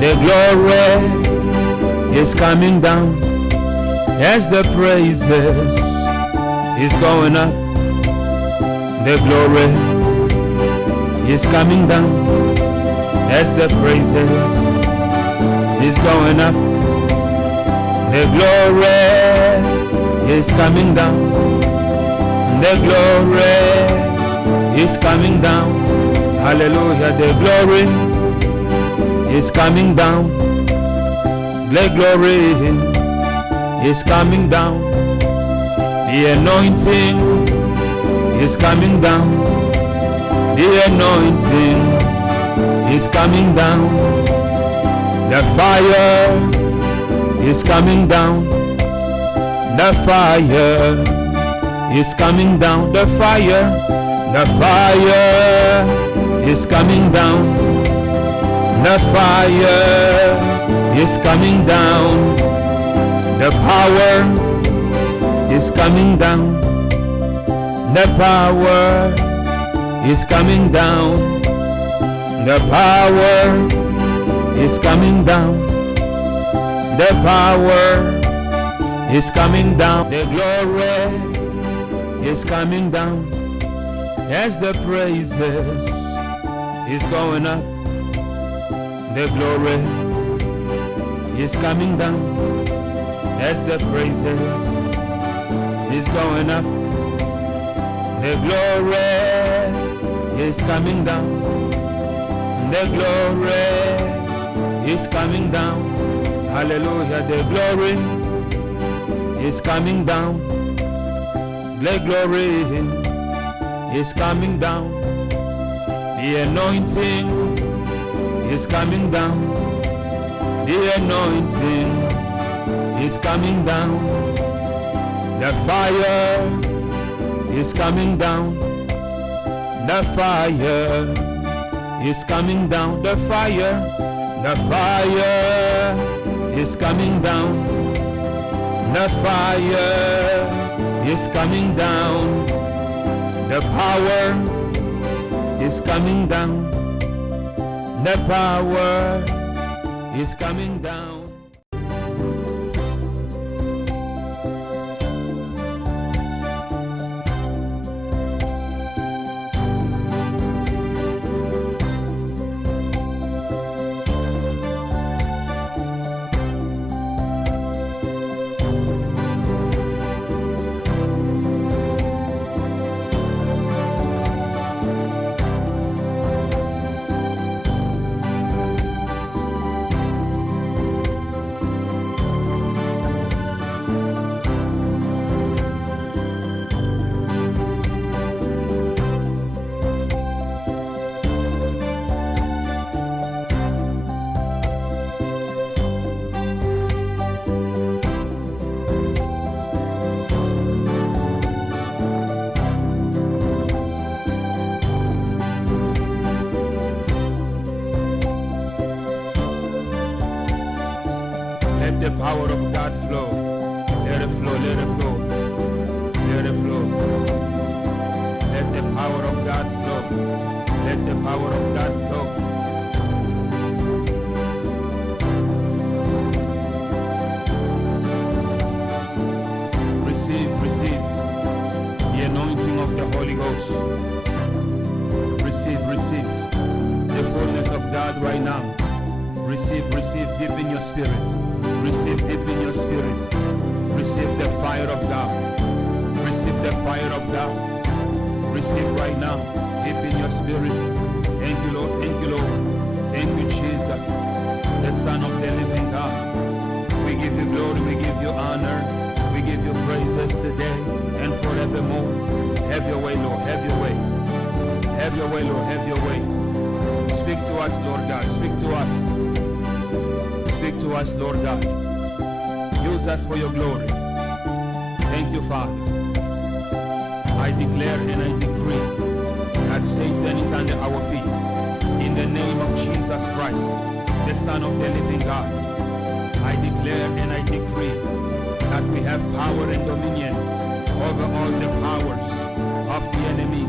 The glory is coming down as the praises is going up. The glory is coming down as the praises is going up. The glory is coming down. The glory is coming down. Hallelujah. The glory is coming down. The glory is coming down. The anointing is coming down. The anointing is coming down. The fire is coming down. The fire is coming down. The fire is coming down. The fire is coming down. The power is coming down. The power is coming down. The power is coming down. The power is coming down. The glory is coming down as the praises is going up. The glory is coming down as the praises is going up. The glory is coming down. The glory is coming down. Hallelujah. The glory is coming down. The glory is coming down. The anointing is coming down. The anointing is coming down. The fire is coming down. The fire is coming down. The fire is coming down. The fire is coming down. The power is coming down. The power is coming down. Let the power of God flow. Let it flow, let it flow. Let it flow. Let the power of God flow. Let the power of God flow. Receive the anointing of the Holy Ghost. Receive the fullness of God right now. Receive deep in your spirit. Receive deep in your spirit. Receive the fire of God. Receive the fire of God. Receive right now, deep in your spirit. Thank you, Lord. Thank you, Lord. Thank you, Jesus, the Son of the living God. We give you glory. We give you honor. We give you praises today and forevermore. Have your way, Lord. Have your way. Have your way, Lord. Have your way. Speak to us, Lord God. Speak to us. Speak to us, Lord God. Use us for your glory. Thank you, Father. I declare and I decree that Satan is under our feet. In the name of Jesus Christ, the Son of the living God, I declare and I decree that we have power and dominion over all the powers of the enemy.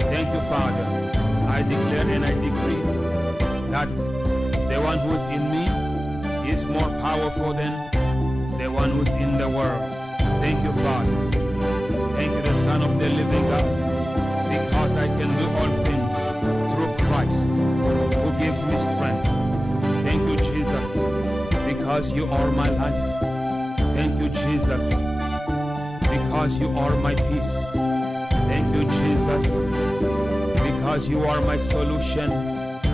Thank you, Father. I declare and I decree that the one who is in me is more powerful than the one who's in the world. Thank you, Father. Thank you, the Son of the living God, because I can do all things through Christ who gives me strength. Thank you, Jesus, because you are my life. Thank you, Jesus, because you are my peace. Thank you, Jesus, because you are my solution.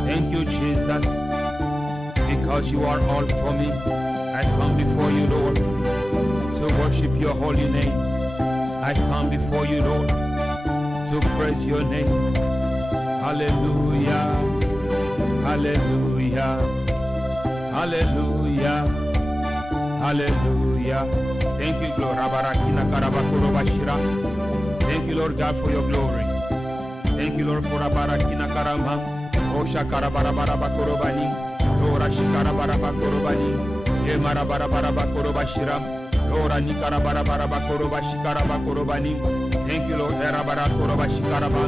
Thank you, Jesus, because you are all for me. I come before you, Lord, to worship your holy name. I come before you, Lord, to praise your name. Hallelujah, hallelujah, hallelujah, hallelujah. Thank you, Lord. Thank you, Lord God, for your glory. Thank you, Lord, for Abarakina Karama. Osha Karabarabakorobani. Ora Shikarabarabakororbani. Emarabarabakorobashira. Ora Nikarabarabakorobashikarabakororbani. Thank you, Lord. Erabarakorobashikaraba.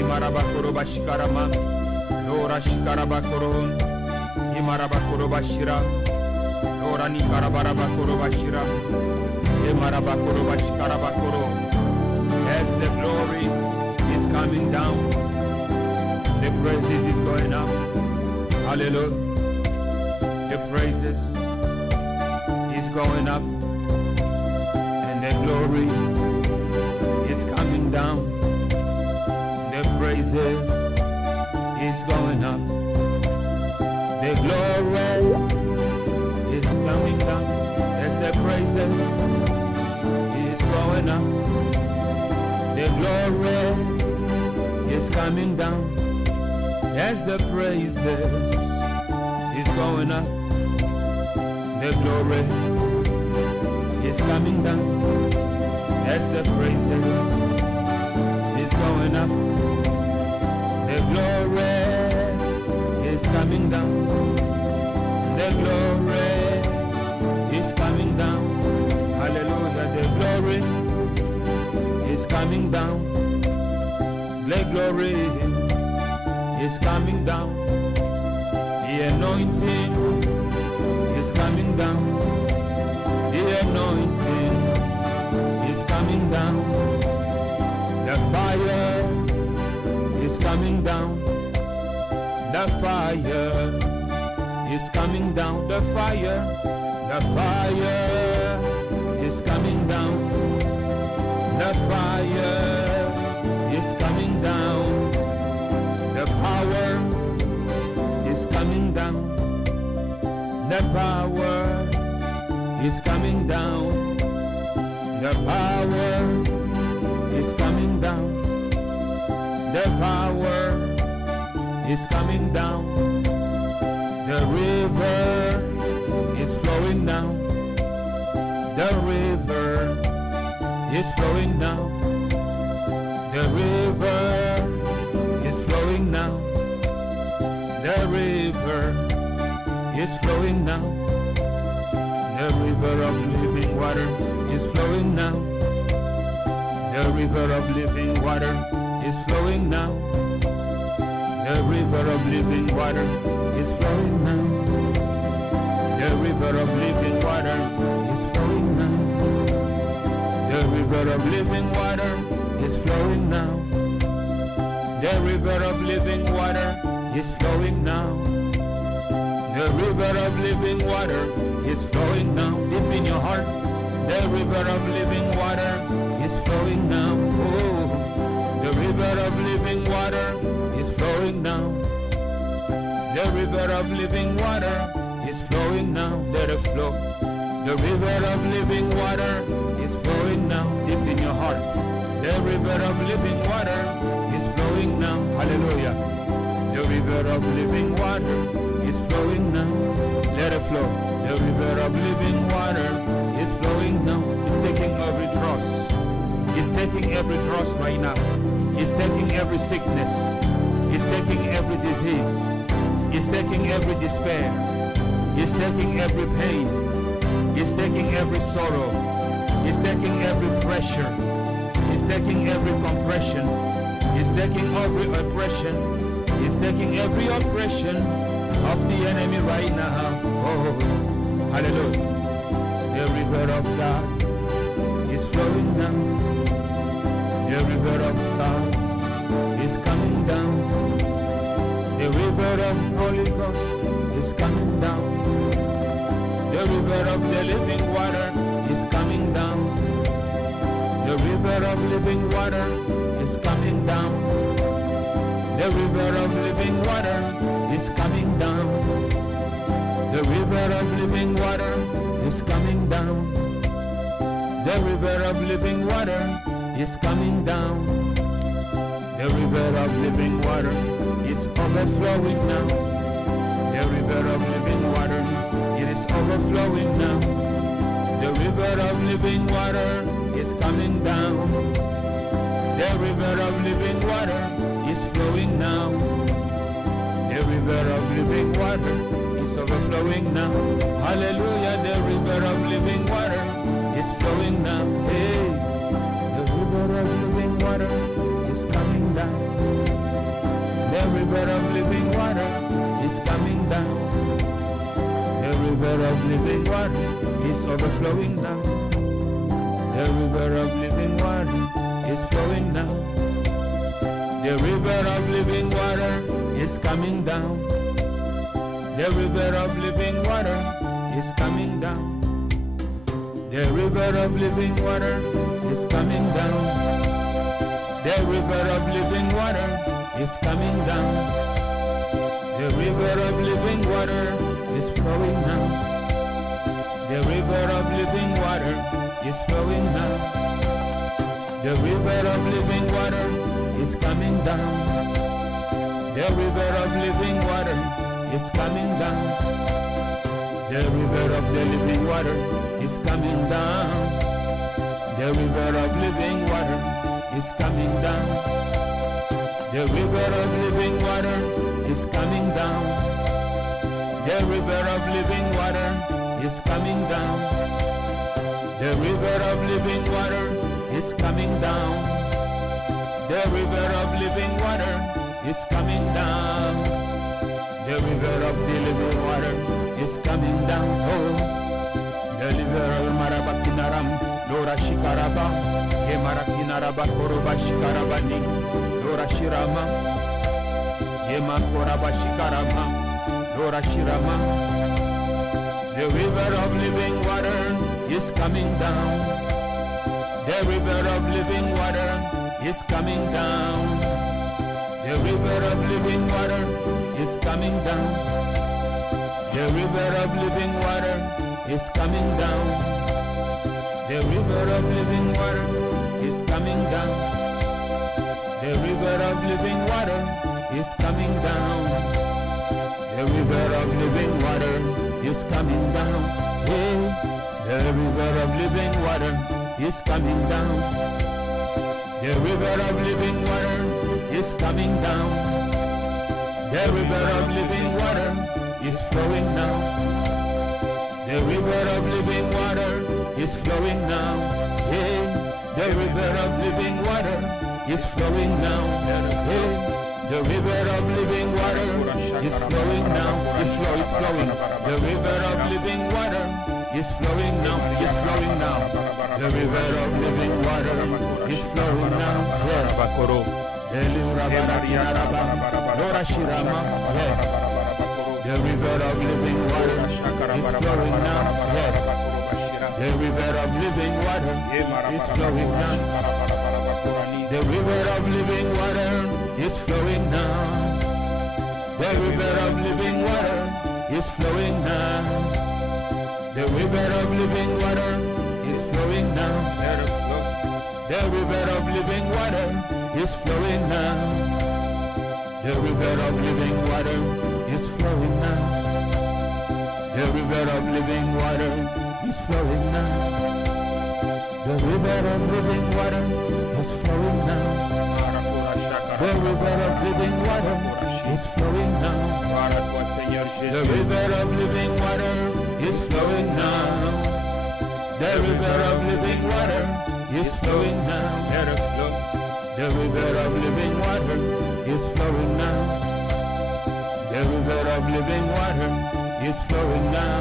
Imarabakorobashikarama. Ora Shikarabakoro. Imarabakorobashira. Ora Nikarabarabakorobashira. Emarabakorobashikarabakoro. As the glory is coming down, the praises is going up. Hallelujah. The praises is going up, and the glory is coming down. The praises is going up. The glory is coming down as the praises is going up. The glory is coming down as the praises is going up. The glory is coming down as the praises is going up. The glory is coming down. The glory is coming down. Hallelujah. The glory is coming down. The glory is coming down. The anointing is coming down. The anointing is coming down. The fire is coming down. The fire is coming down. The fire is coming down. The fire is coming down. The power is coming down. The power is coming down. The power is coming down. The power is coming down. The river is flowing now. The river is flowing now. The river is flowing now. The river is flowing now. The river of living water is flowing now. The river of living water is flowing now. The river of living water is flowing now. The river of living water is flowing now. The river of living water is flowing now. The river of living water is flowing now. The river of living water is flowing now. Deep in your heart, the river of living water is flowing now. Oh, the river of living water is flowing now. The river of living water is flowing now. Let it flow. The river of living water is flowing now. Deep in your heart, the river of living water is flowing now. Hallelujah. The river of living water is flowing now. Let it flow. The river of living water is flowing now. It's taking every trust. It's taking every trust right now. It's taking every sickness. It's taking every disease. It's taking every despair. It's taking every pain. It's taking every sorrow. It's taking every pressure. It's taking every compression. It's taking every oppression. It's taking every oppression of the enemy right now. Oh, hallelujah. The river of God is flowing down. The river of God is coming down. The river of Holy Ghost is coming down. The river of the living water is coming down. The river of living water is coming down. The river of living water is coming down. The river of living water is coming down. The river of living water is coming down. The river of living water is overflowing now. The river of living water, it is overflowing now. The river of living water is coming down. The river of living water is flowing now. The river of living water is overflowing now. Hallelujah, the river of living water is flowing now. Hey, the river of living water is coming down. The river of living water is coming down. The river of living water is overflowing now. The river of living water is flowing now. The river of living water is coming down. The river of living water is coming down. The river of living water is coming down. The river of living water is coming down. The river of living water is flowing now. The river of living water is flowing now. The river of living water is coming down. The river of living water is coming down. The river of the living water is coming down. The river of living water is coming down. The river of living water is coming down. The river of living water is coming down. The river of living water is coming down. The river of living water is coming down. The river of the living water is coming down. Oh, the river of Marabakinaram, Lora Shikaraba, Emarakinaraba Koroba Shikarabani, Lora Shirama, Yema Koraba Shikarama, Lora Shirama. The river of living water is coming down. The river of living water is coming down. The river of living water is coming down. The river of living water is coming down. The river of living water is coming down. The river of living water is coming down. The river of living water is coming down. Hey, the river of living water is coming down. The river of living water is coming down. The river of living water is flowing now. The river of living water is flowing now. Hey, the river of living water is flowing now. Hey, the river of living water is flowing now. It's flowing. The river of living water is flowing now. It's flowing now. The river of living water is flowing now. Yes. The river of living water is flowing now. Yes. The river of living water is flowing now. The river of living water is flowing now. The river of living water is flowing now. The river of living water is flowing now. The river of living water is flowing now. The river of living water is flowing now. The river of living water is flowing now. The river of living water is flowing now. The river of living water is flowing now. The river of living water is flowing now. The river of living water is flowing now. The river of living water is flowing now. The river of of living water is flowing now.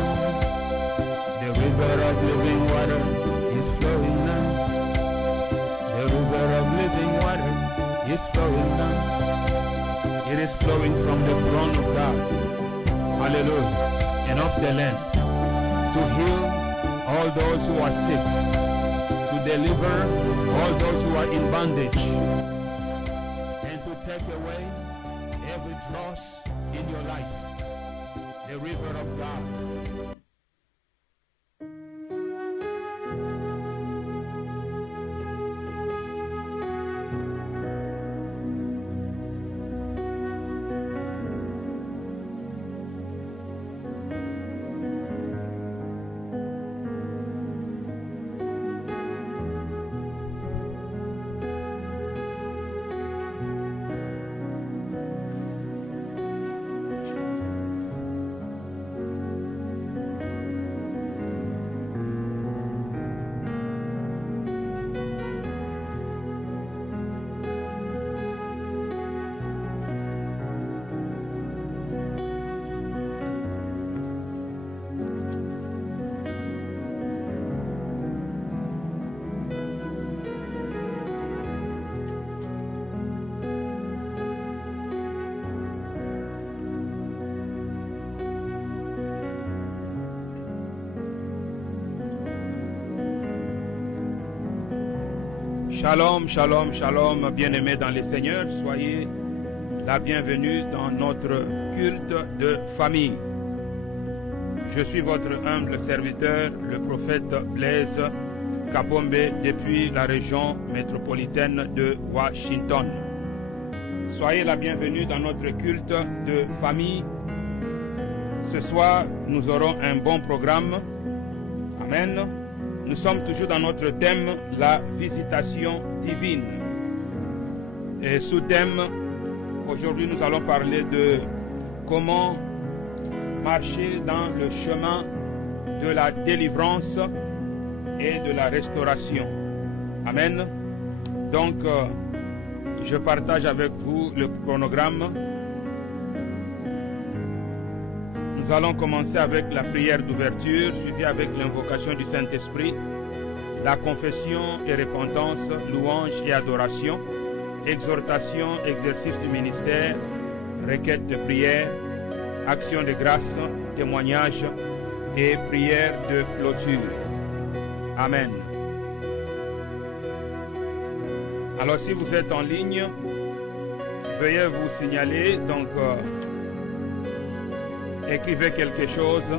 The river of living water is flowing now. The river of living water is flowing now. It is flowing from the throne of God. Hallelujah. And of the land. To heal all those who are sick. To deliver all those who are in bondage. And to take away every dross in your life. The river of God. Shalom, shalom, shalom, bien-aimés dans les Seigneurs, soyez la bienvenue dans notre culte de famille. Je suis votre humble serviteur, le prophète Blaise Kabombe, depuis la région métropolitaine de Washington. Soyez la bienvenue dans notre culte de famille. Ce soir, nous aurons un bon programme. Amen. Nous sommes toujours dans notre thème, la visitation divine. Et sous thème, aujourd'hui nous allons parler de comment marcher dans le chemin de la délivrance et de la restauration. Amen. Donc, je partage avec vous le chronogramme. Nous allons commencer avec la prière d'ouverture, suivie avec l'invocation du Saint-Esprit, la confession et repentance, louange et adoration, exhortation, exercice du ministère, requête de prière, action de grâce, témoignage et prière de clôture. Amen. Alors si vous êtes en ligne, veuillez vous signaler, donc écrivez quelque chose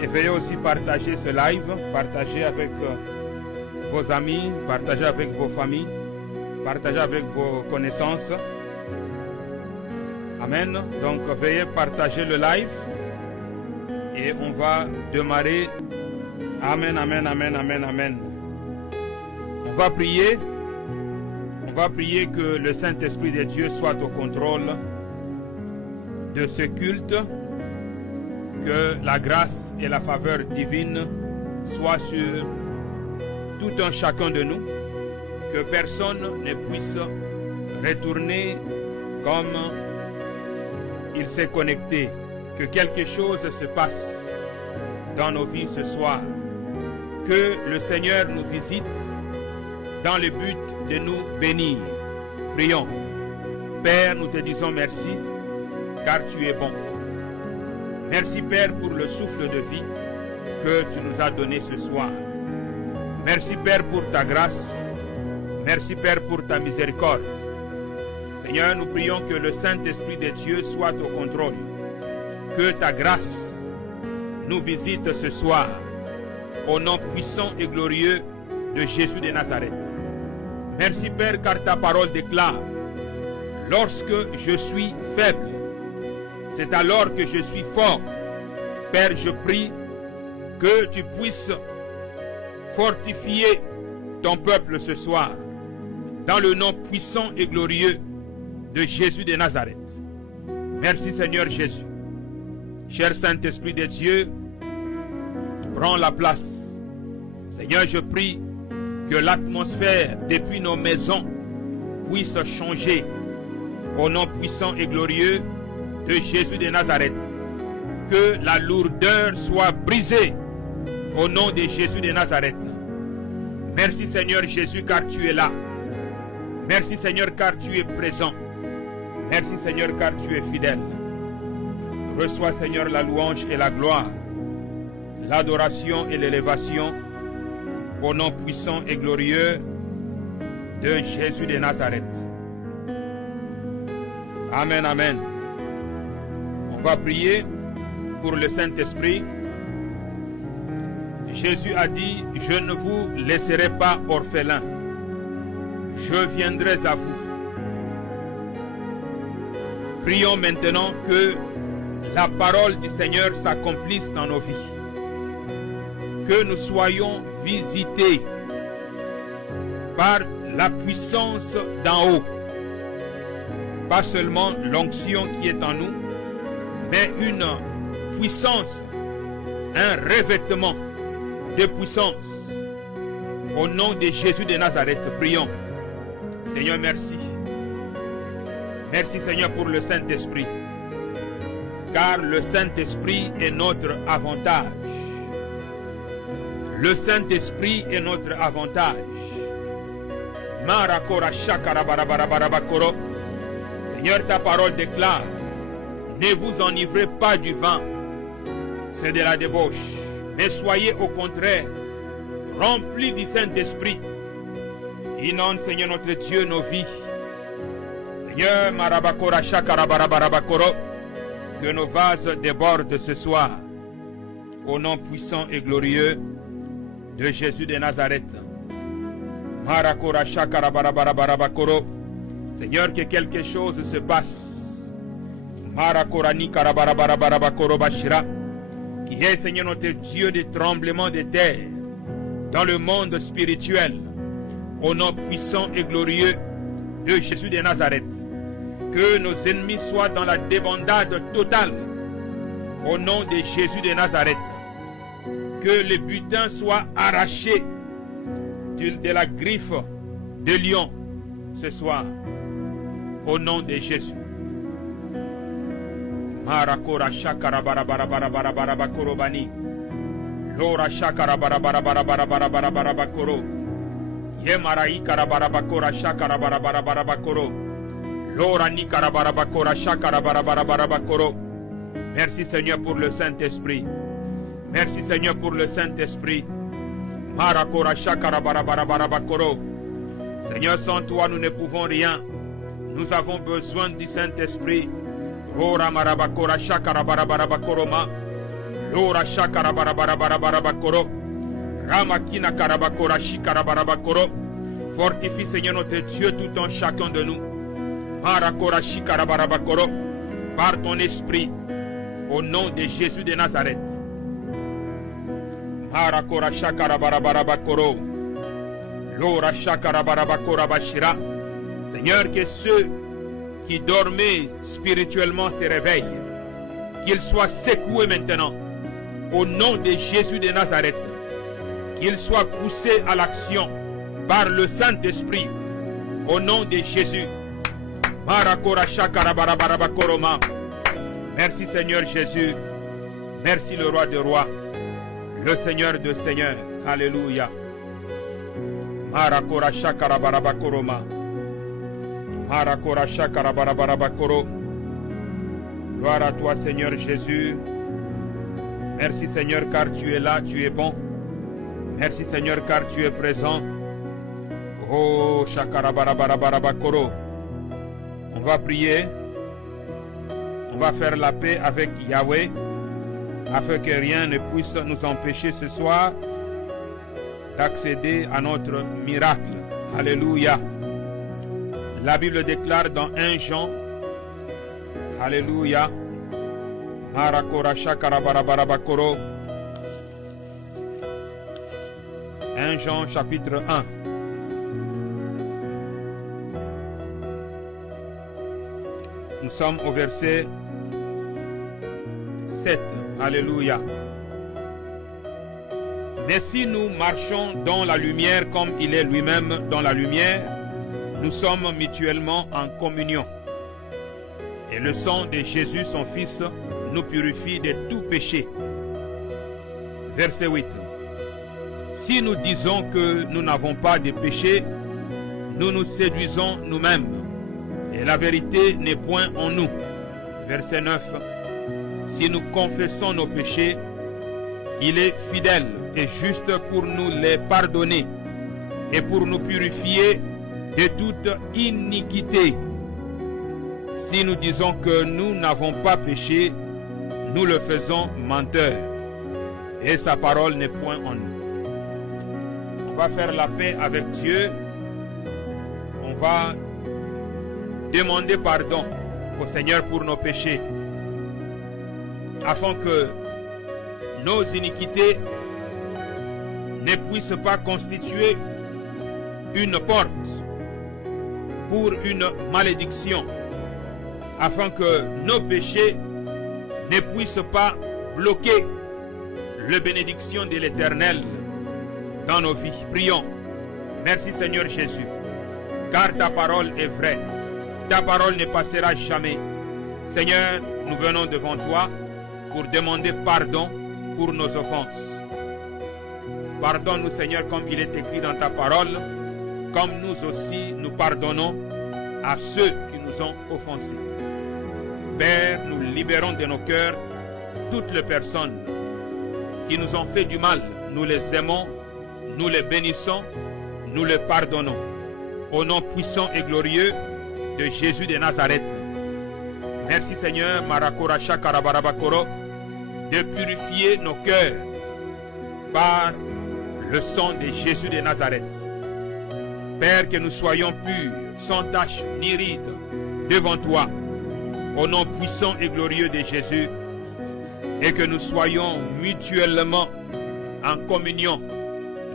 et veuillez aussi partager ce live, partager avec vos amis, partager avec vos familles, partager avec vos connaissances. Amen. Donc veuillez partager le live et on va démarrer. Amen, amen, amen, amen, amen. On va prier que le Saint-Esprit de Dieu soit au contrôle de ce culte, que la grâce et la faveur divine soient sur tout un chacun de nous, que personne ne puisse retourner comme il s'est connecté, que quelque chose se passe dans nos vies ce soir, que le Seigneur nous visite dans le but de nous bénir. Prions. Père, nous te disons merci, car tu es bon. Merci Père pour le souffle de vie que tu nous as donné ce soir. Merci Père pour ta grâce. Merci Père pour ta miséricorde. Seigneur, nous prions que le Saint-Esprit de Dieu soit au contrôle. Que ta grâce nous visite ce soir. Au nom puissant et glorieux de Jésus de Nazareth. Merci Père, car ta parole déclare: lorsque je suis faible, c'est alors que je suis fort. Père, je prie que tu puisses fortifier ton peuple ce soir, dans le nom puissant et glorieux de Jésus de Nazareth. Merci Seigneur Jésus. Cher Saint-Esprit de Dieu, prends la place. Seigneur, je prie que l'atmosphère depuis nos maisons puisse changer au nom puissant et glorieux de Jésus de Nazareth. Que la lourdeur soit brisée au nom de Jésus de Nazareth. Merci Seigneur Jésus car tu es là. Merci Seigneur car tu es présent. Merci Seigneur car tu es fidèle. Reçois Seigneur la louange et la gloire, l'adoration et l'élévation au nom puissant et glorieux de Jésus de Nazareth. Amen, amen. On va prier pour le Saint-Esprit. Jésus a dit, je ne vous laisserai pas orphelins. Je viendrai à vous. Prions maintenant que la parole du Seigneur s'accomplisse dans nos vies. Que nous soyons visités par la puissance d'en haut. Pas seulement l'onction qui est en nous, mais une puissance, un revêtement de puissance. Au nom de Jésus de Nazareth, prions. Seigneur, merci. Merci Seigneur pour le Saint-Esprit. Car le Saint-Esprit est notre avantage. Le Saint-Esprit est notre avantage. Seigneur, ta parole déclare, ne vous enivrez pas du vin, c'est de la débauche, mais soyez au contraire remplis du Saint-Esprit. Inonde, Seigneur notre Dieu, nos vies. Seigneur, Marabakora Shakarabarabarabarabakoro, que nos vases débordent ce soir. Au nom puissant et glorieux de Jésus de Nazareth. Marakora Shakarabarabarabarabakoro. Seigneur, que quelque chose se passe. Marakorani Karabarabarabarabakoro Bashira. Qui est, Seigneur notre Dieu, des tremblements de terre dans le monde spirituel. Au nom puissant et glorieux de Jésus de Nazareth. Que nos ennemis soient dans la débandade totale. Au nom de Jésus de Nazareth. Que le butin soit arraché de la griffe de lion ce soir. Au nom de Jésus. Marakora shakara barabarabarabarabarabakoro bani. Lora shakara barabarabarabarabarabakoro. Yemarai karabarabakora shakara barabarabarabakoro. Lora ni karabarabakora shakara barabarabarabakoro. Merci Seigneur pour le Saint-Esprit. Merci Seigneur pour le Saint-Esprit. Marakora shakara barabarabarabakoro. Seigneur, sans toi nous ne pouvons rien. Nous avons besoin du Saint-Esprit. Ora marabakora shakara barabarabakoroma. Lora shakara barabarabarabakoro. Ramakina karabakora shikara barabakoro. Fortifie Seigneur notre Dieu tout en chacun de nous. Marakora shikara barabakoro. Par ton esprit. Au nom de Jésus de Nazareth. Marakora shakara barabarabakoro. Lora shakara barabakora bashira. Seigneur, que ceux qui dormaient spirituellement se réveillent. Qu'ils soient secoués maintenant. Au nom de Jésus de Nazareth. Qu'ils soient poussés à l'action par le Saint-Esprit. Au nom de Jésus. Marakora shakara barabarabakoroma. Merci Seigneur Jésus. Merci le roi des rois. Le Seigneur de seigneurs. Alléluia. Marakora shakara barabakoroma. Marakora shakara barabarabakoro. Gloire à toi Seigneur Jésus. Merci Seigneur car tu es là, tu es bon. Merci Seigneur car tu es présent. Oh shakara barabarabakoro. On va prier. On va faire la paix avec Yahweh afin que rien ne puisse nous empêcher ce soir d'accéder à notre miracle. Alléluia. La Bible déclare dans 1 Jean, Alléluia, Marakora shakara barabarabakoro. 1 Jean chapitre 1. Nous sommes au verset 7. Alléluia. Mais si nous marchons dans la lumière comme il est lui-même dans la lumière, nous sommes mutuellement en communion. Et le sang de Jésus, son Fils, nous purifie de tout péché. Verset 8. Si nous disons que nous n'avons pas de péché, nous nous séduisons nous-mêmes, et la vérité n'est point en nous. Verset 9. Si nous confessons nos péchés, il est fidèle et juste pour nous les pardonner et pour nous purifier de toute iniquité. Si nous disons que nous n'avons pas péché, nous le faisons menteur, et sa parole n'est point en nous. On va faire la paix avec Dieu. On va demander pardon au Seigneur pour nos péchés, afin que nos iniquités ne puissent pas constituer une porte pour une malédiction, afin que nos péchés ne puissent pas bloquer la bénédiction de l'Éternel dans nos vies. Prions. Merci Seigneur Jésus, car ta parole est vraie. Ta parole ne passera jamais. Seigneur, nous venons devant toi pour demander pardon pour nos offenses. Pardonne-nous Seigneur, comme il est écrit dans ta parole, comme nous aussi nous pardonnons à ceux qui nous ont offensés. Père, nous libérons de nos cœurs toutes les personnes qui nous ont fait du mal. Nous les aimons, nous les bénissons, nous les pardonnons. Au nom puissant et glorieux de Jésus de Nazareth. Merci Seigneur, Marakoracha Karabarabakoro, de purifier nos cœurs par le sang de Jésus de Nazareth. Père, que nous soyons purs, sans tache ni ride, devant toi, au nom puissant et glorieux de Jésus, et que nous soyons mutuellement en communion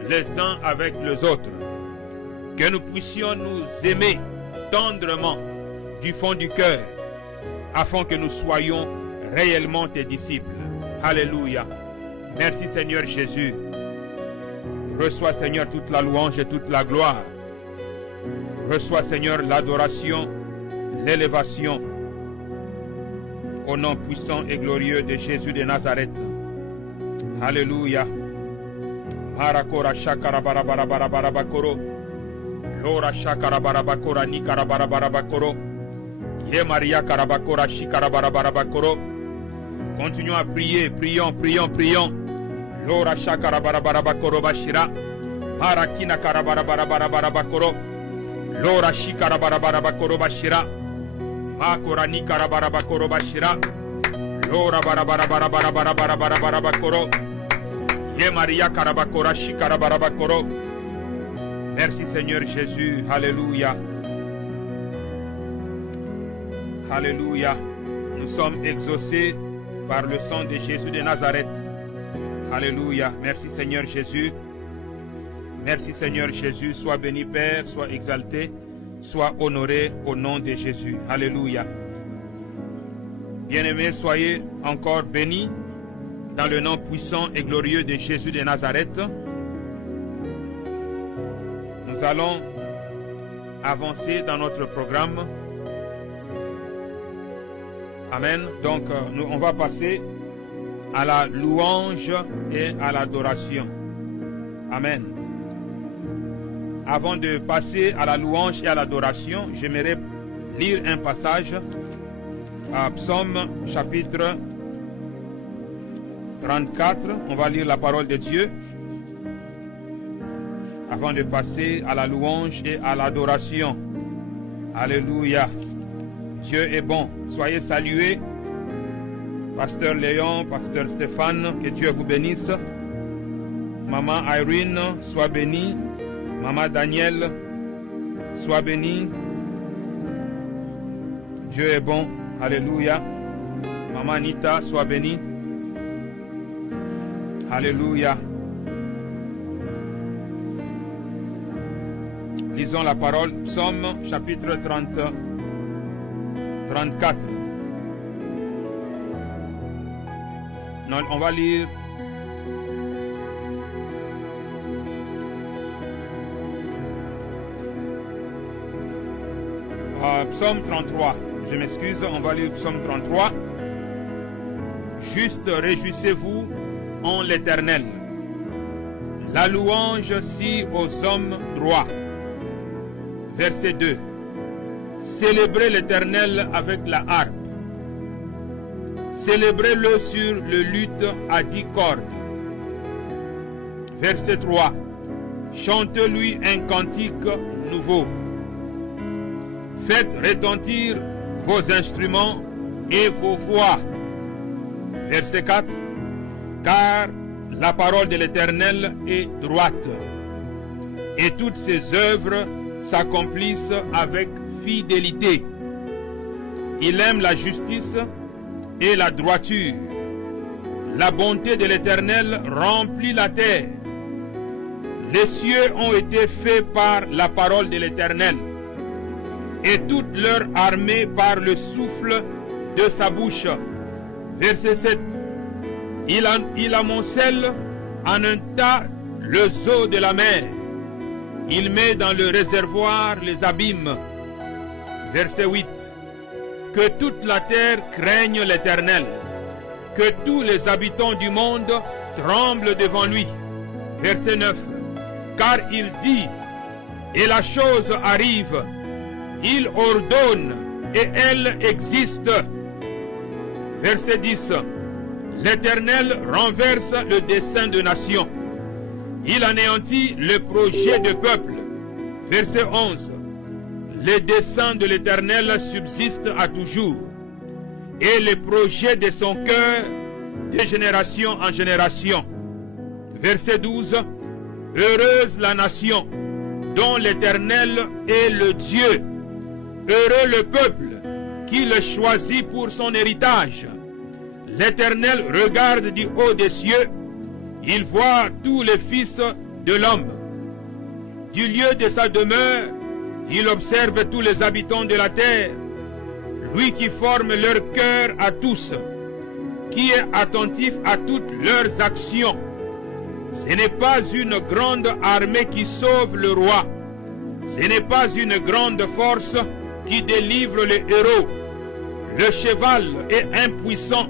les uns avec les autres, que nous puissions nous aimer tendrement du fond du cœur, afin que nous soyons réellement tes disciples. Alléluia. Merci Seigneur Jésus. Reçois Seigneur toute la louange et toute la gloire. Reçois Seigneur l'adoration, l'élévation, au nom puissant et glorieux de Jésus de Nazareth. Alléluia. Harakora shakara barabara barabara bakoro. Lora shakara barabakora ni karabara barabakoro. Ye Maria karabakora shikara barabara bakoro. Continuons à prier, prions, prions, prions. Lora shakara barabara bakoro bashira. Harakina karabara barabara barabakoro. Lora shikara barabara bakoro bashira. Makora ni karabara bakoro bashira. Lora barabara barabara barabara barabara bakoro. Ye Maria karabakora shikara barabakoro. Merci Seigneur Jésus. Alléluia. Alléluia. Nous sommes exaucés par le sang de Jésus de Nazareth. Alléluia. Merci Seigneur Jésus. Merci Seigneur Jésus. Sois béni Père, sois exalté, sois honoré au nom de Jésus. Alléluia. Bien-aimés, soyez encore bénis dans le nom puissant et glorieux de Jésus de Nazareth. Nous allons avancer dans notre programme. Amen. Donc, on va passer à la louange et à l'adoration. Amen. Avant de passer à la louange et à l'adoration, j'aimerais lire un passage à Psaume chapitre 34. On va lire la parole de Dieu avant de passer à la louange et à l'adoration. Alléluia. Dieu est bon. Soyez salués. Pasteur Léon, Pasteur Stéphane, que Dieu vous bénisse. Maman Irene, sois bénie. Maman Daniel, sois bénie. Dieu est bon. Alléluia. Maman Anita, sois bénie. Alléluia. Lisons la parole. Psaume chapitre 34. Non, on va lire Psaume 33. je m'excuse, on va lire Psaume 33. Juste réjouissez-vous en l'Éternel. La louange si aux hommes droits. Verset 2. Célébrez l'Éternel avec la harpe. Célébrez-le sur le luth à 10 cordes. Verset 3. Chantez-lui un cantique nouveau. Faites retentir vos instruments et vos voix. Verset 4. Car la parole de l'Éternel est droite, et toutes ses œuvres s'accomplissent avec fidélité. Il aime la justice et la droiture. La bonté de l'Éternel remplit la terre. Les cieux ont été faits par la parole de l'Éternel, et toute leur armée par le souffle de sa bouche. Verset 7. Il amoncelle en un tas les eaux de la mer. Il met dans le réservoir les abîmes. Verset 8. Que toute la terre craigne l'Éternel. Que tous les habitants du monde tremblent devant lui. Verset 9. Car il dit, et la chose arrive. Il ordonne, et elle existe. Verset 10. L'Éternel renverse le dessein de nations. Il anéantit le projet de peuple. Verset 11. Les desseins de l'Éternel subsistent à toujours, et les projets de son cœur de génération en génération. Verset 12. Heureuse la nation dont l'Éternel est le Dieu. Heureux le peuple qui le choisit pour son héritage. L'Éternel regarde du haut des cieux, il voit tous les fils de l'homme. Du lieu de sa demeure, il observe tous les habitants de la terre, lui qui forme leur cœur à tous, qui est attentif à toutes leurs actions. Ce n'est pas une grande armée qui sauve le roi, ce n'est pas une grande force qui délivre les héros. Le cheval est impuissant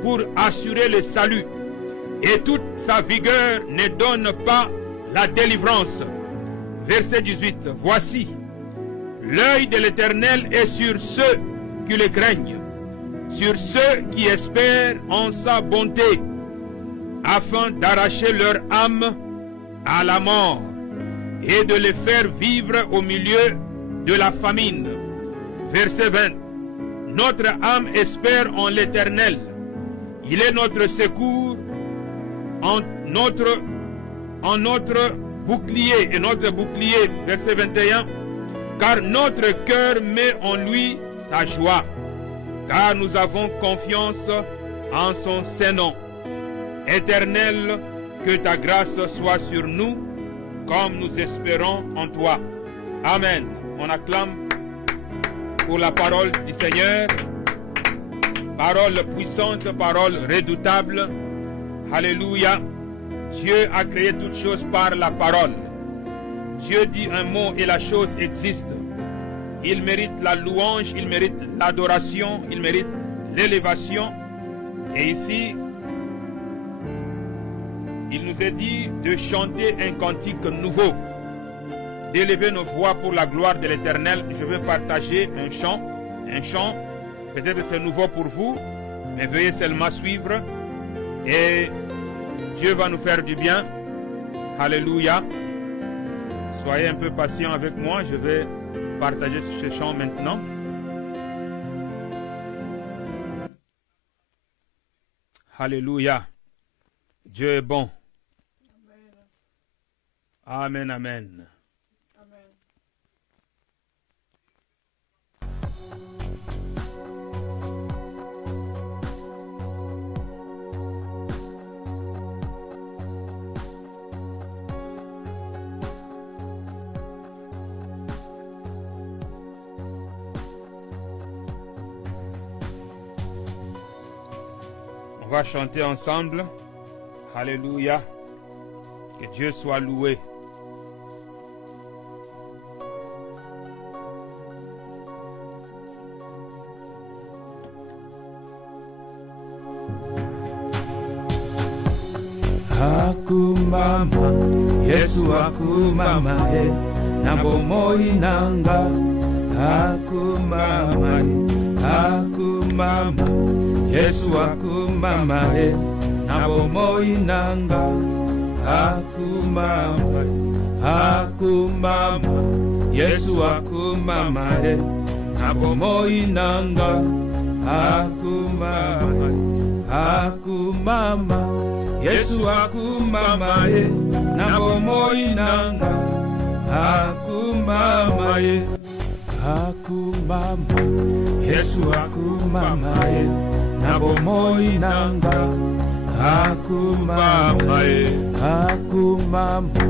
pour assurer le salut, et toute sa vigueur ne donne pas la délivrance. Verset 18. Voici, l'œil de l'Éternel est sur ceux qui le craignent, sur ceux qui espèrent en sa bonté, afin d'arracher leur âme à la mort et de les faire vivre au milieu de la famine. Verset 20. Notre âme espère en l'Éternel. Il est notre secours, en notre bouclier et notre bouclier. Verset 21. Car notre cœur met en lui sa joie, car nous avons confiance en son Saint-Nom. Éternel, que ta grâce soit sur nous, comme nous espérons en toi. Amen. On acclame pour la parole du Seigneur. Parole puissante, parole redoutable. Alléluia. Dieu a créé toutes choses par la parole. Dieu dit un mot et la chose existe. Il mérite la louange, il mérite l'adoration, il mérite l'élévation. Et ici, il nous est dit de chanter un cantique nouveau, d'élever nos voix pour la gloire de l'Éternel. Je veux partager un chant. Peut-être c'est nouveau pour vous, mais veuillez seulement suivre et Dieu va nous faire du bien. Alléluia. Soyez un peu patient avec moi, je vais partager ce chant maintenant. Alléluia. Dieu est bon. Amen, amen. On va chanter ensemble. Alléluia. Que Dieu soit loué. akumama Yesu akumama na bomoi nanga akumama akumama Yesu akumama na bomoi nanga akumama akumama Yesu akumama na bomoi nanga akumama akumama Yesu akumama na bomoi nanga akumama akumama Yesu akumama na bomoi nanga akumama akumama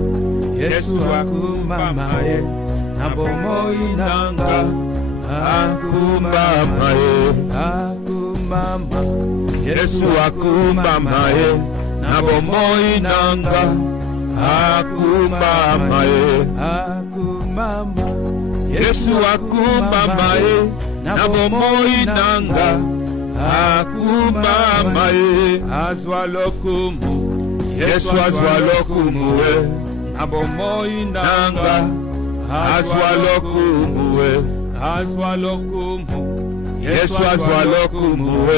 Yesu akumama na bomoi nanga akumama akumama Yesu akumama na bomoi nanga akumama akumama Yesu akumama na bomoi nanga akumama azwa lokumu Yesu azwa lokumu na bomoi nanga azwa lokumu azwa lokumu Yesu azwa lokumu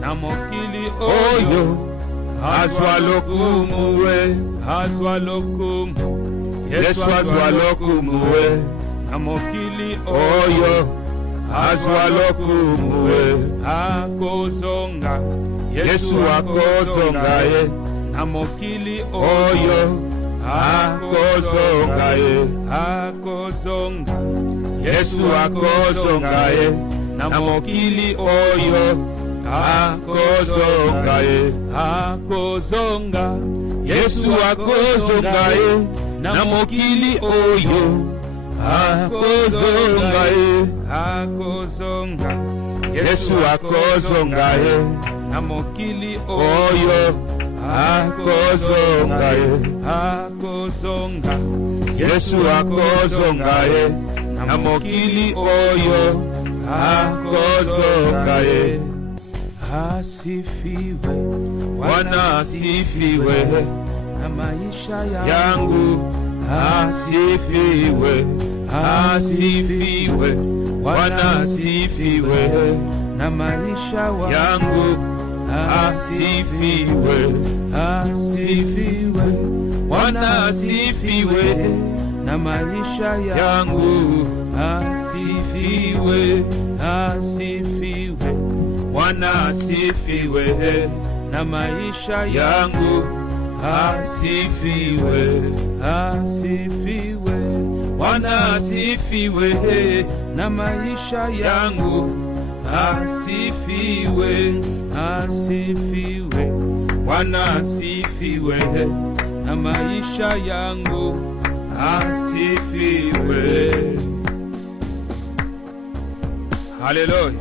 na mokili oyo azwa lokumu azwa lokumu Yesu azwa lokumu na mokili oyo azwa lokumu akozonga Yesu akozonga na mokili oyo akozonga akozonga Yesu akozonga na mokili oyo akozonga akozonga Yesu akozonga na mokili oyo akozonga akozonga Yesu akozonga na mokili oyo akozonga akozonga Yesu akozonga na mokili oyo akozonga asifiwe Bwana asifiwe na maisha yangu asifiwe asifiwe Bwana asifiwe na maisha yangu asifiwe asifiwe Bwana asifiwe na maisha yangu asifiwe asifiwe Bwana asifiwe na maisha yangu asifiwe asifiwe Bwana asifiwe na maisha yangu asifiwe asifiwe Bwana asifiwe na maisha yangu asifiwe. Haleluya.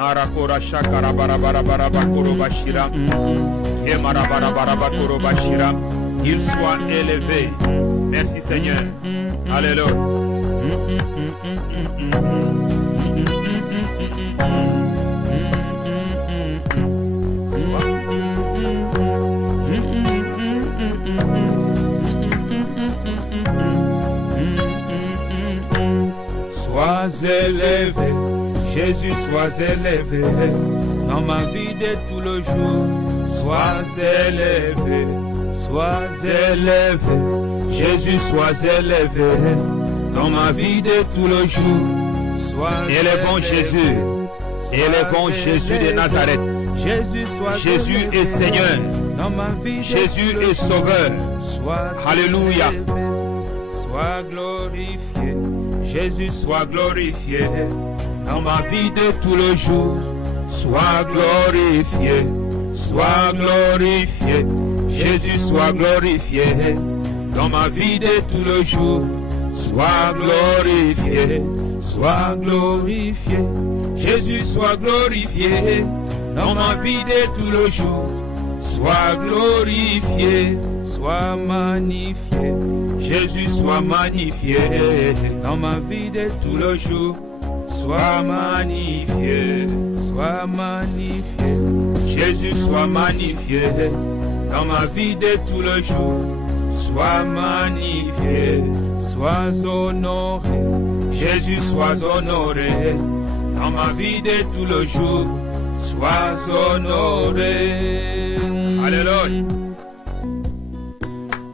Arakora shakara barabara bakoro bashira. Emara bakoro bashira. Il soit élevé. Merci Seigneur. Alléluia. Sois élevé, Jésus, sois élevé dans ma vie de tout le jour. Sois élevé, Jésus, sois élevé dans ma vie de tout le jour. Élevons Jésus, élevons Jésus de Nazareth. Jésus est Seigneur, Jésus est Sauveur. Alléluia. Sois glorifié, Jésus, sois glorifié dans ma vie de tous les jours. Sois glorifié, Jésus, sois glorifié dans ma vie de tous les jours. Sois glorifié, Jésus, sois glorifié dans ma vie de tous les jours. Sois glorifié, sois magnifié, Jésus, sois magnifié dans ma vie de tous les jours. Sois magnifié, Jésus, sois magnifié dans ma vie de tous les jours. Sois magnifié, sois honoré, Jésus, sois honoré, dans ma vie de tous les jours, sois honoré. Alléluia.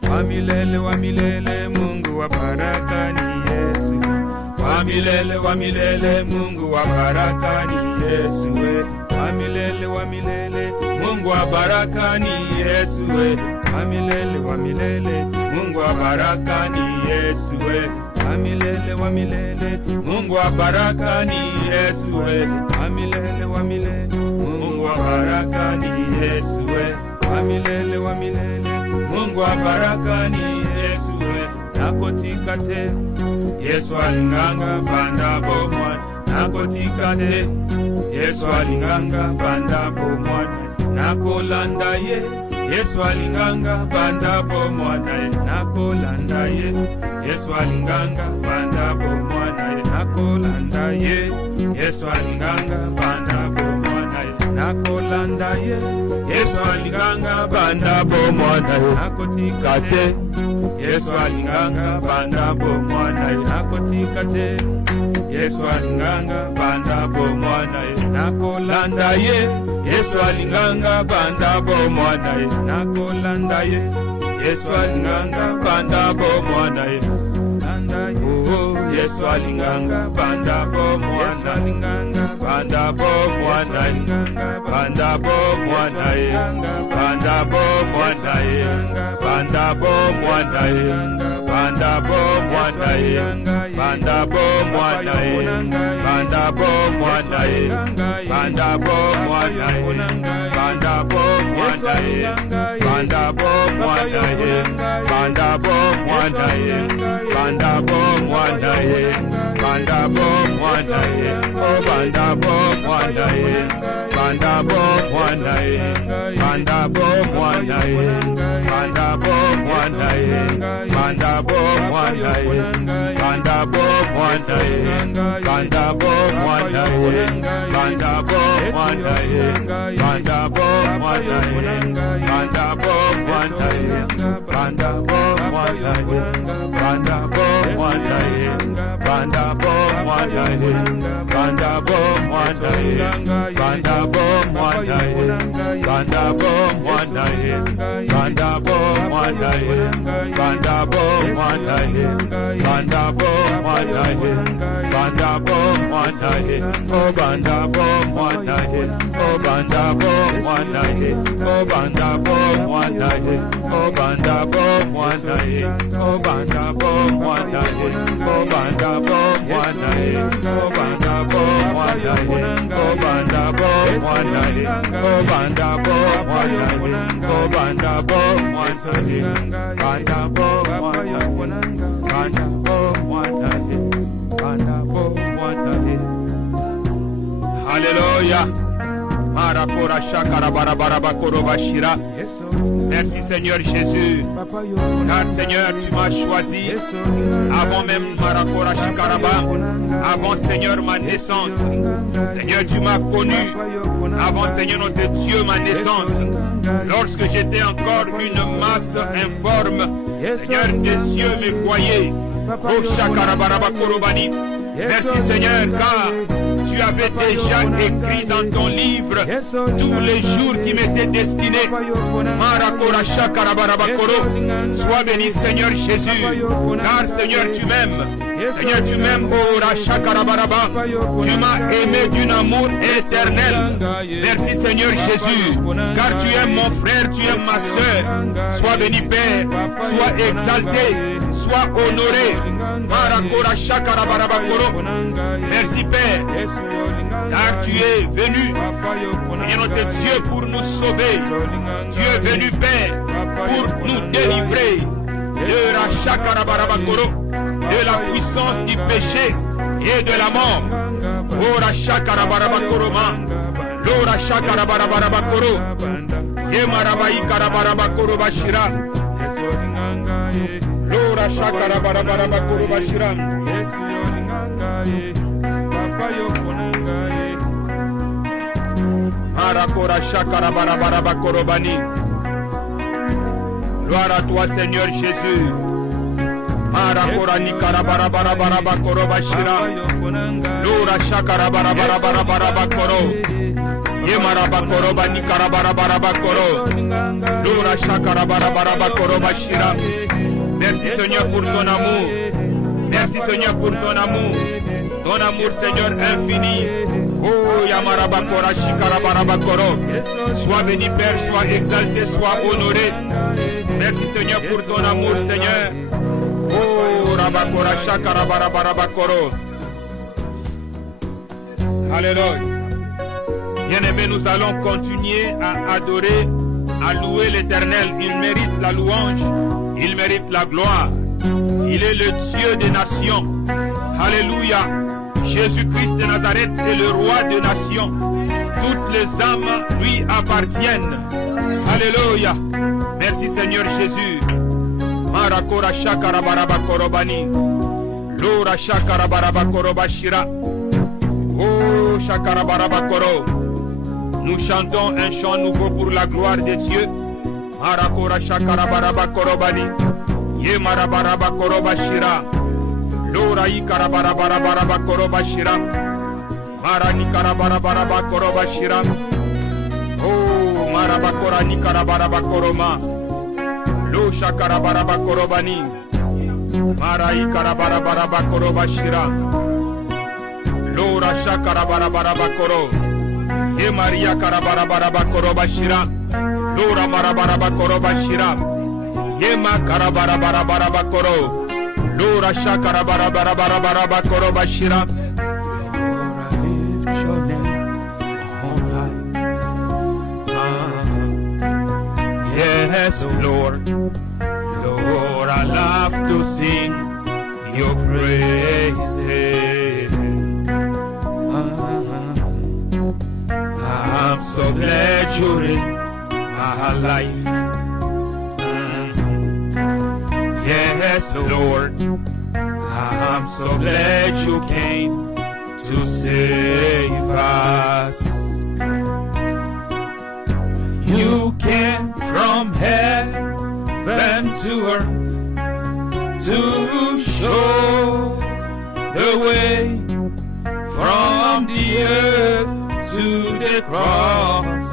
Wamilele Mungu wa baraka ni Yesu. Wamilele Mungu wa baraka ni Yesu. Wamilele Mungu wa baraka ni Yesu. Wamilele Mungu wa baraka ni Yesu. Wamilele Mungu wa baraka ni Yesu. Wamilele Mungu wa baraka ni Yesu. Wamilele Mungu wa baraka ni Yesu. Nakotika te Yesu alinganga banda bomwana. Nakotika te Yesu alinganga banda bomwana. Nakolanda ye Yesu alinganga banda bomwana. Nakolanda ye Yesu alinganga banda bomwana. Nakolanda ye Yesu alinganga banda bomwana. Nakolanda ye Yesu alinganga banda bomwana. Nakotika te Yesu alinganga banda bomwana. Nakotika te Yesu alinganga banda bomwana. Nakolanda ye Yesu alinganga banda bomwana. Nakolanda ye Yesu alinganga banda bomwana. Oh, Yesu alinganga banda bomwana. Banda bomwana. Banda bomwana. Banda bomwana. Banda bomwana. Banda bomwana. Banda bomwana. Banda bomwana. Banda bomwana. Banda bomwana. Banda bomwana. Banda bomwana. Banda bomwana. Banda bomwana. Oh, banda bomwana. Banda bomwana. Banda bomwana. Banda bomwana. Banda bomwana. Banda bomwana. Banda bomwana. Banda bomwana. Banda bomwana. Banda bomwana. Banda bomwana. Banda bomwana. Banda bomwana. Banda bomwana. Banda bomwana. Banda bomwana. Banda bomwana. Banda bomwana. Banda bomwana. Banda bomwana. Oh, banda bomwana. Oh, banda bomwana. Oh, banda bomwana. Oh, banda bomwana. Oh, banda bomwana. Oh, banda bomwana. Oh, banda bomwana. Oh, banda bomwana. Oh, banda bomwana. Oh, banda bomwana. Banda bomwana. Banda bomwana. Banda bomwana. Alléluia. Marakora shakara barabara bakoro bashira. Merci Seigneur Jésus, car Seigneur tu m'as choisi avant même Marakora Shikaraba, avant Seigneur ma naissance. Seigneur tu m'as connu avant Seigneur notre Dieu ma naissance. Lorsque j'étais encore une masse informe, Seigneur des cieux me voyait. Oh Shakarabaraba Korobani. Merci Seigneur car tu avais déjà écrit dans ton livre tous les jours qui m'étaient destinés. Marakora Shakarabarabakoro. Sois béni Seigneur Jésus, car Seigneur tu m'aimes. Seigneur tu m'aimes, oh Rashakarabaraba. Tu m'as aimé d'un amour éternel. Merci Seigneur Jésus, car tu es mon frère, tu es ma soeur. Sois béni Père, sois exalté, sois honoré. Marakora Shakarabarabakoro. Merci Père, car tu es venu, Seigneur notre Dieu, pour nous sauver. Tu es venu Père pour nous délivrer de Rashakarabarabakoro, de la puissance du péché et de la mort. Oh Rashakarabarabakoro, Lo Rashakarabarabakoro, Yemarabai Karabarabakoro Bashira. Lo Rashakarabarabakoro Bashira. Marakora Shakarabarabakoro Bani. Gloire à toi, Seigneur Jésus. Marakora nikarabara barabara bakoro bashira. Lura shakara barabara barabara bakoro. Yemara bakoro banikarabara barabara bakoro. Lura shakara barabara bakoro bashira. Merci Seigneur pour ton amour. Merci Seigneur pour ton amour. Ton amour Seigneur infini. Oh Yamara bakora shikara barabara bakoro. Sois béni Père, sois exalté, sois honoré. Merci Seigneur pour ton amour Seigneur. Oh, Rabakora Shakara Barabakoro. Alléluia. Bien-aimés, nous allons continuer à adorer, à louer l'Éternel. Il mérite la louange, il mérite la gloire. Il est le Dieu des nations. Alléluia. Jésus-Christ de Nazareth est le roi des nations. Toutes les âmes lui appartiennent. Alléluia. Merci Seigneur Jésus. Marakora shakara baraba korobani. Lora shakara baraba korobashira. Oh shakara baraba koro. Nous chantons un chant nouveau pour la gloire de Dieu. Marakora shakara baraba korobani. Ye marabaraba korobashira. Lora ikara baraba baraba korobashira. Marani karabara baraba korobashira. Oh marabakora ni karabara koroma. Lo shakara baraba korobani. Marai karabara baraba korobashira. Lo rashakara baraba koro. Ye Maria karabara baraba korobashira. Lo ramara baraba korobashira. Ye ma karabara baraba koro. Lo rashakara baraba korobashira. Yes, Lord, Lord, I love to sing your praises. I'm so glad you're in my life. Yes, Lord, I'm so glad you came to save us. You came from heaven to earth to show the way from the earth to the cross.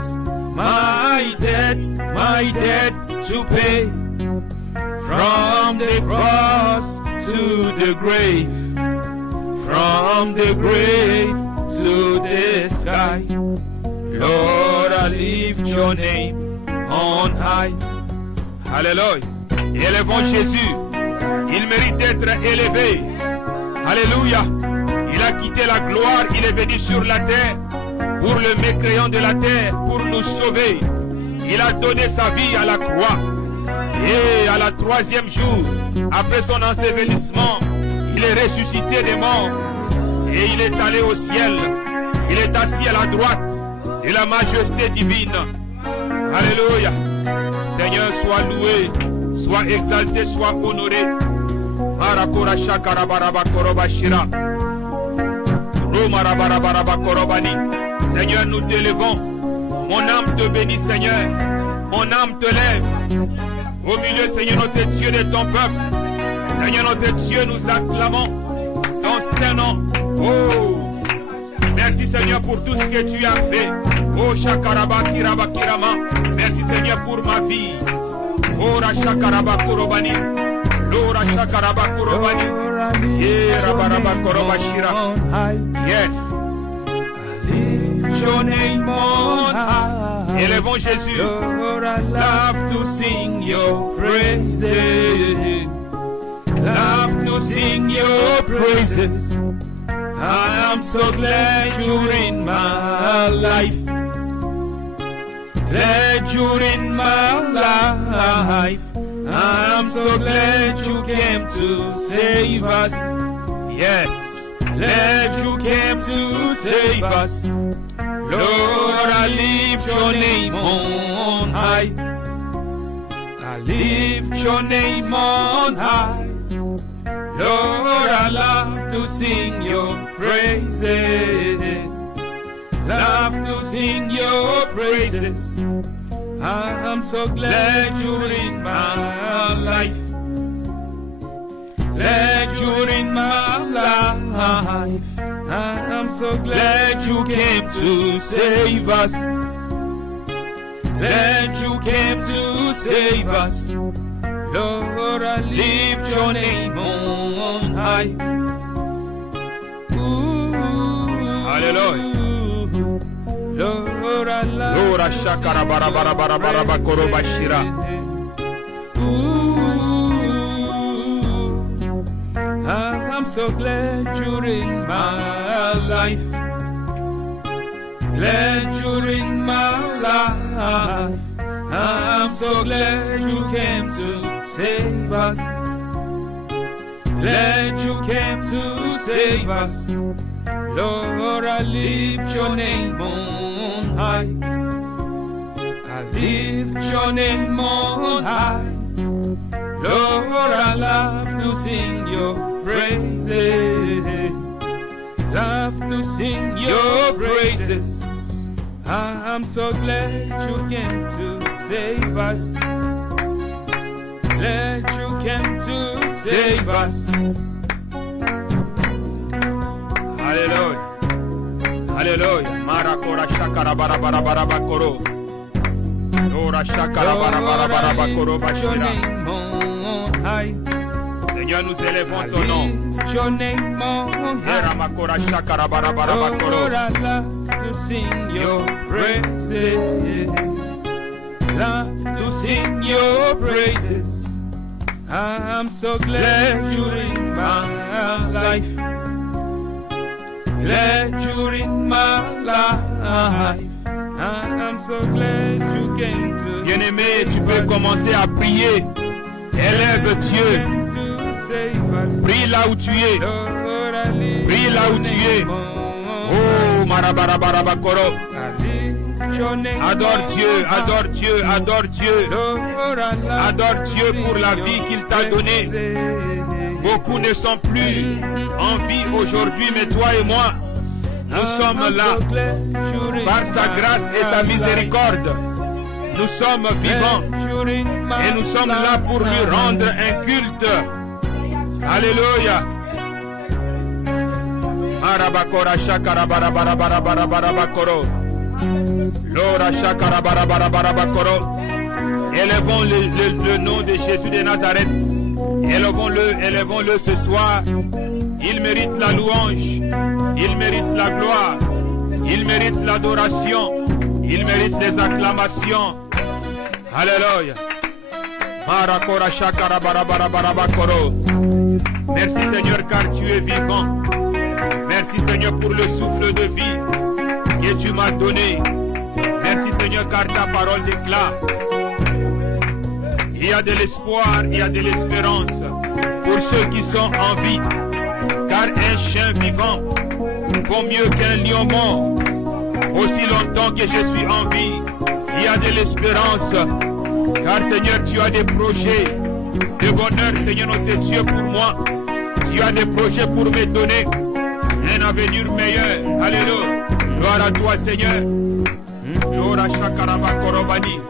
My debt to pay from the cross to the grave, from the grave to the sky. Lord, I lift your name on high. Alléluia. Élevons Jésus. Il mérite d'être élevé. Alléluia. Il a quitté la gloire. Il est venu sur la terre pour le mécréant de la terre, pour nous sauver. Il a donné sa vie à la croix. Et à la troisième jour, après son ensevelissement, il est ressuscité des morts. Et il est allé au ciel. Il est assis à la droite et la majesté divine. Alléluia. Seigneur, sois loué, sois exalté, sois honoré. Marakora shakara baraba koroba shira. Romara baraba korobani. Seigneur, nous t'élevons. Mon âme te bénit, Seigneur. Mon âme te lève. Au milieu, Seigneur, notre Dieu de ton peuple. Seigneur, notre Dieu, nous acclamons ton Saint-Nom. Oh, merci Seigneur pour tout ce que tu as fait. Oh, Shakaraba Kiraba Kirama. Merci Seigneur pour ma vie. Oh, Rashakaraba Kurobani. Lora Shakaraba Kurobani. Yeah, Rabaraba Korobashira. Yes. Your name on high. Élevons Jésus. Lord, I love to sing your praises. Love to sing your praises. I am so glad you're in my life. Glad you're in my life. I am so glad you came to save us. Yes, glad you came to save us. Lord, I lift your name on high. I lift your name on high. Lord, I love to sing your praises. Love to sing your praises. I'm so glad you're in my life. Glad you're in my life. I'm so glad you came to save us. Glad you came to save us. Lord, I lift your name on high. Hallelujah. Lord, I love you. Lord, shakara bara bara bara bara bakoro bashira. I'm so glad you're in my life. Glad you're in my life. I'm so glad you came to save us. Glad you came to save us. Lord, I lift your name on high. I lift your name on high. Lord, I love to sing your praises. Love to sing your praises. I'm so glad you came to save us. Glad you came to save us. Hallelujah. Hallelujah. Marakora shakara bara bara bara bakoro. Ora shakara bara bara bara bakoro bashira. Seigneur, nous élevons ton nom. Ramakora shakara bara bara bakoro. To sing your praises. Love to sing your praises. I'm so glad you're in my life. Glad you're in my life. I'm so glad you came to. Bien-aimé, tu peux commencer à prier. Élève Dieu. Prie là où tu es. Prie là où tu es. Oh, Marabarabarabakoro. Adore Dieu, adore Dieu, adore Dieu. Adore Dieu pour la vie qu'il t'a donnée. Beaucoup ne sont plus en vie aujourd'hui, mais toi et moi, nous sommes là. Par sa grâce et sa miséricorde, nous sommes vivants. Et nous sommes là pour lui rendre un culte. Alléluia. Marabakora shakara bara bara bara bara bara bakoro. Lora shakara bara bara bara bakoro. Élevons le nom de Jésus de Nazareth. Élevons-le ce soir. Il mérite la louange. Il mérite la gloire. Il mérite l'adoration. Il mérite les acclamations. Alléluia. Marakora shakara bara bara bara bakoro. Merci Seigneur car tu es vivant. Merci Seigneur pour le souffle de vie que tu m'as donné. Merci Seigneur car ta parole déclare. Il y a de l'espoir, il y a de l'espérance pour ceux qui sont en vie. Car un chien vivant vaut mieux qu'un lion mort. Aussi longtemps que je suis en vie, il y a de l'espérance. Car Seigneur, tu as des projets de bonheur, Seigneur notre Dieu, pour moi. Tu as des projets pour me donner un avenir meilleur. Alléluia. Gloire à toi, Seigneur. Lora shakaraba korobani.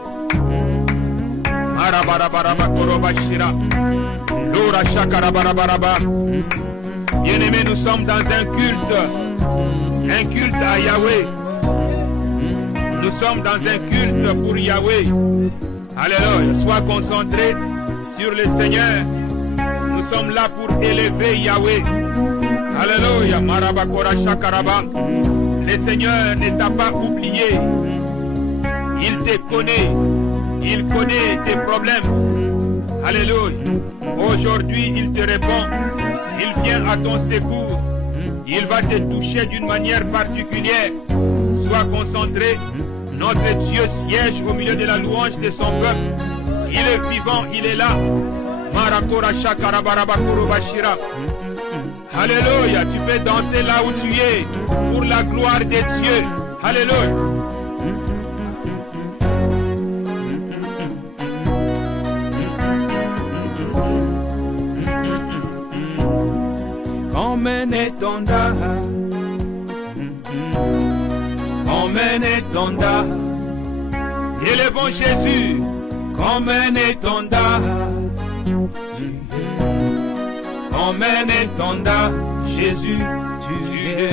Arabarabaraba korobashira. Lora shakarabaraba. Bien-aimés, nous sommes dans un culte à Yahweh. Nous sommes dans un culte pour Yahweh. Alléluia. Sois concentré sur le Seigneur. Nous sommes là pour élever Yahweh. Alléluia. Marabakora shakaraba. Le Seigneur ne t'a pas oublié. Il te connaît. Il connaît tes problèmes. Alléluia. Aujourd'hui, il te répond. Il vient à ton secours. Il va te toucher d'une manière particulière. Sois concentré. Notre Dieu siège au milieu de la louange de son peuple. Il est vivant, il est là. Marakora shakarabarabakoro bashira. Alléluia. Tu peux danser là où tu es pour la gloire de Dieu. Alléluia. Come ne tonda, il devant Jésus comme un étendard. Comme un étendard, Jésus, tu es.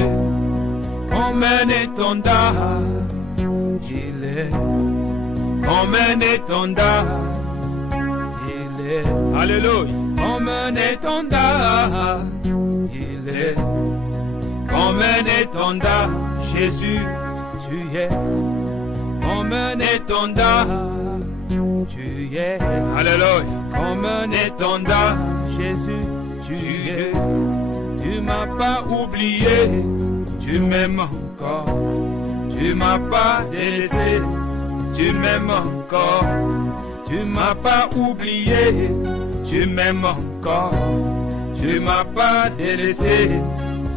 Comme un étendard, il est. Comme un étendard, il est. Alléluia. Comme un étendard, il est. Comme un étendard, Jésus, tu es. Comme un étendard, tu es. Alléluia. Comme un étendard, Jésus, tu es. Tu m'as pas oublié, tu m'aimes encore. Tu m'as pas délaissé, tu m'aimes encore. Tu m'as pas oublié, tu m'aimes encore. Tu m'as pas délaissé,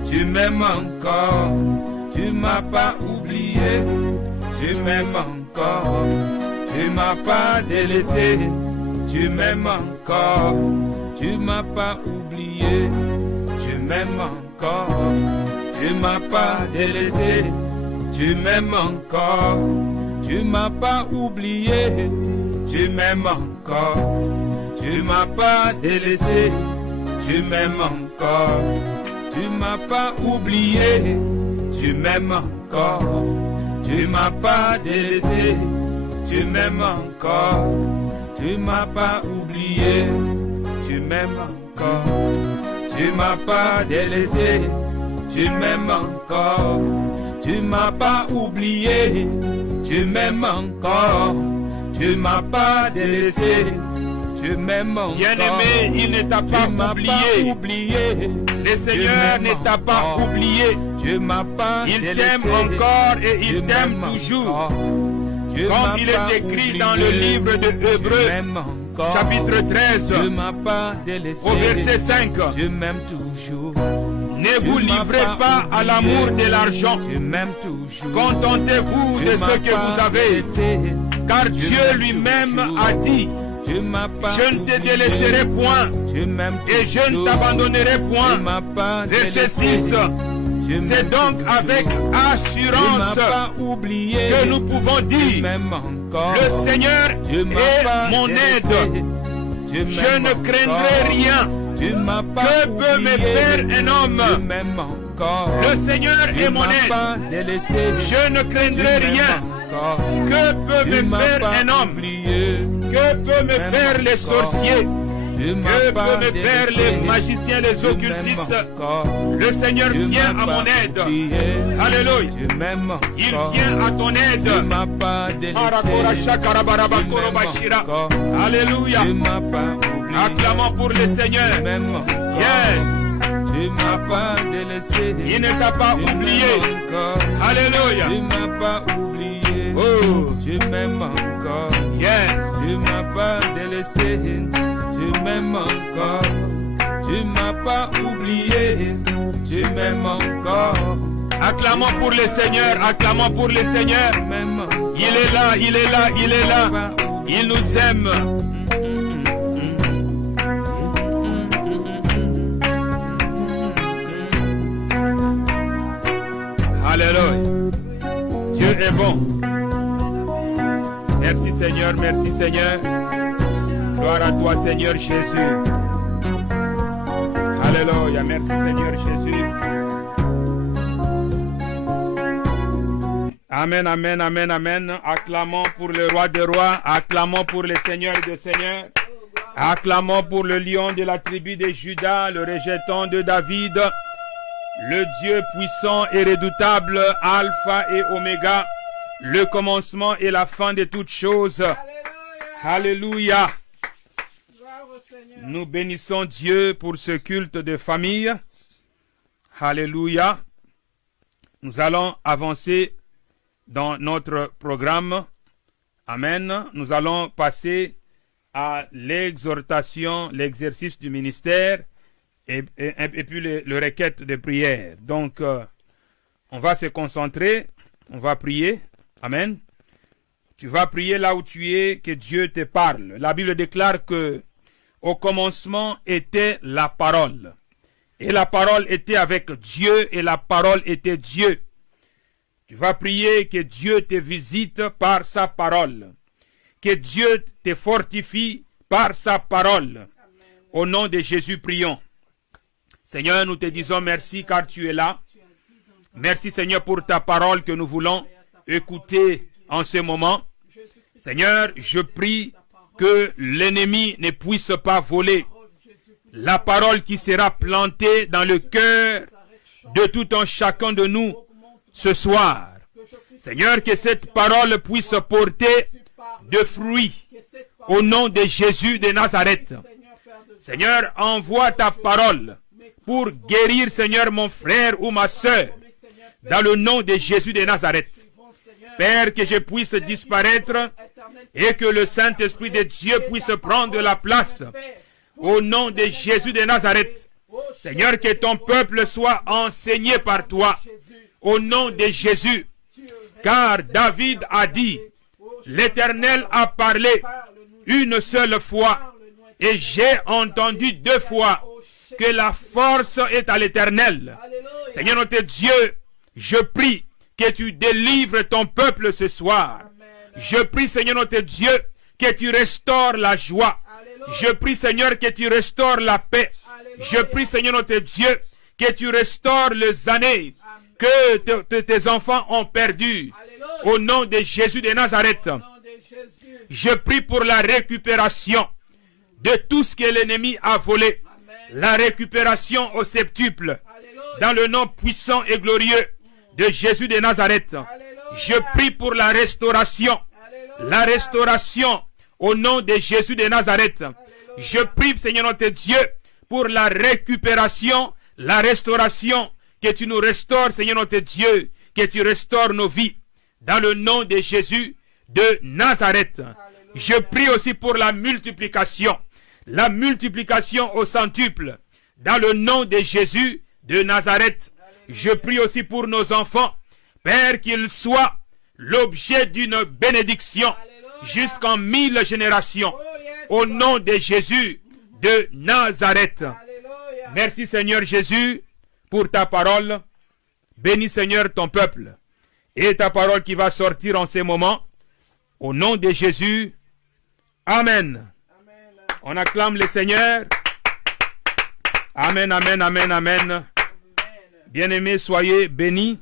tu m'aimes encore. Tu m'as pas oublié, tu m'aimes encore. Tu m'as pas délaissé, tu m'aimes encore. Tu m'as pas oublié, tu m'aimes encore. Tu m'as pas délaissé, tu m'aimes encore. Tu m'as pas oublié, tu m'aimes encore. Tu m'as pas délaissé, tu m'aimes encore. Tu m'as pas oublié, tu m'aimes encore. Tu m'as pas délaissé, tu m'aimes encore. Tu m'as pas oublié, tu m'aimes encore. Tu m'as pas délaissé, tu m'aimes encore. Tu m'as pas oublié, tu m'aimes encore. Tu m'as pas délaissé, tu m'aimes encore. Bien-aimé, il ne t'a pas oublié. Le Seigneur ne t'a pas oublié. Tu m'as pas il t'aime encore et il t'aime toujours. Comme il est écrit dans le livre de Hébreux, chapitre 13, au verset 5. Tu m'aimes toujours. Ne vous livrez pas à l'amour de l'argent. Contentez-vous de ce que vous avez. Car Dieu lui-même a dit, je ne te délaisserai point et je ne t'abandonnerai point. Verset 6. C'est donc avec assurance que nous pouvons dire, le Seigneur est mon aide. Je ne craindrai rien. Que peut me faire un homme? Le Seigneur est mon aide. Je ne craindrai rien. Que peut me faire un homme? Que peut me faire les sorciers? Que peut me faire les magiciens, les occultistes? Le Seigneur vient à mon aide. Alléluia. Il vient à ton aide. Alléluia. Acclamons pour le Seigneur. Yes. Tu m'as pas délaissé. Il ne t'a pas oublié. Alléluia. Tu m'as pas oublié. Oh. Tu m'aimes encore. Yes. Tu m'as pas délaissé. Tu m'aimes encore. Tu m'as pas oublié. Tu m'aimes encore. Acclamons pour le Seigneur. Acclamons pour le Seigneur. Il est là. Il est là. Il est là. Il nous aime. Alléluia. Dieu est bon. Merci Seigneur, merci Seigneur. Gloire à toi Seigneur Jésus. Alléluia, merci Seigneur Jésus. Amen, amen, amen, amen. Acclamons pour le roi des rois. Acclamons pour le Seigneur des seigneurs. Acclamons pour le lion de la tribu de Juda, le rejeton de David. Le Dieu puissant et redoutable, Alpha et Oméga, le commencement et la fin de toutes choses. Alléluia. Nous bénissons Dieu pour ce culte de famille. Alléluia. Nous allons avancer dans notre programme. Amen. Nous allons passer à l'exhortation, l'exercice du ministère. Et puis le requête de prière. Donc, on va se concentrer, on va prier. Amen. Tu vas prier là où tu es, que Dieu te parle. La Bible déclare que au commencement était la parole. Et la parole était avec Dieu et la parole était Dieu. Tu vas prier que Dieu te visite par sa parole. Que Dieu te fortifie par sa parole. Au nom de Jésus, prions. Seigneur, nous te disons merci car tu es là. Merci Seigneur pour ta parole que nous voulons écouter en ce moment. Seigneur, je prie que l'ennemi ne puisse pas voler la parole qui sera plantée dans le cœur de tout un chacun de nous ce soir. Seigneur, que cette parole puisse porter de fruits au nom de Jésus de Nazareth. Seigneur, envoie ta parole pour guérir, Seigneur, mon frère ou ma soeur, dans le nom de Jésus de Nazareth. Père, que je puisse disparaître et que le Saint-Esprit de Dieu puisse prendre la place au nom de Jésus de Nazareth. Seigneur, que ton peuple soit enseigné par toi au nom de Jésus. Car David a dit, l'Éternel a parlé une seule fois et j'ai entendu 2 fois que la force est à l'Éternel. Seigneur notre Dieu, je prie que tu délivres ton peuple ce soir. Je prie, Seigneur notre Dieu, que tu restaures la joie. Je prie, Seigneur, que tu restaures la paix. Je prie, Seigneur notre Dieu, que tu restaures les années que tes enfants ont perdues. Au nom de Jésus de Nazareth, je prie pour la récupération de tout ce que l'ennemi a volé. La récupération au septuple. Dans le nom puissant et glorieux de Jésus de Nazareth. Je prie pour la restauration. La restauration au nom de Jésus de Nazareth. Je prie, Seigneur notre Dieu, pour la récupération, la restauration, que tu nous restaures, Seigneur notre Dieu, que tu restaures nos vies. Dans le nom de Jésus de Nazareth. Je prie aussi pour la multiplication au centuple. Dans le nom de Jésus de Nazareth. Je prie aussi pour nos enfants, Père, qu'ils soient l'objet d'une bénédiction jusqu'en 1000 générations. Au nom de Jésus de Nazareth. Merci Seigneur Jésus pour ta parole. Bénis Seigneur ton peuple. Et ta parole qui va sortir en ces moments. Au nom de Jésus. Amen. On acclame le Seigneur. Amen, amen, amen, amen. Bien-aimés, soyez bénis.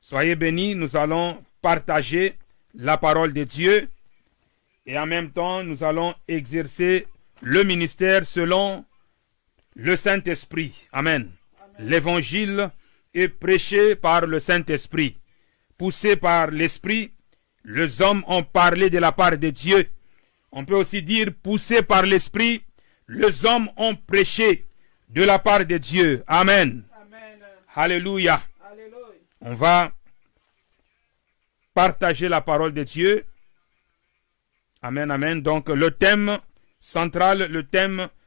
Soyez bénis. Nous allons partager la parole de Dieu. Et en même temps, nous allons exercer le ministère selon le Saint-Esprit. Amen. L'évangile est prêché par le Saint-Esprit. Poussé par l'Esprit, les hommes ont parlé de la part de Dieu. On peut aussi dire, poussé par l'Esprit, les hommes ont prêché de la part de Dieu. Amen. Amen. Alléluia. Alléluia. On va partager la parole de Dieu. Amen, amen. Donc le thème central,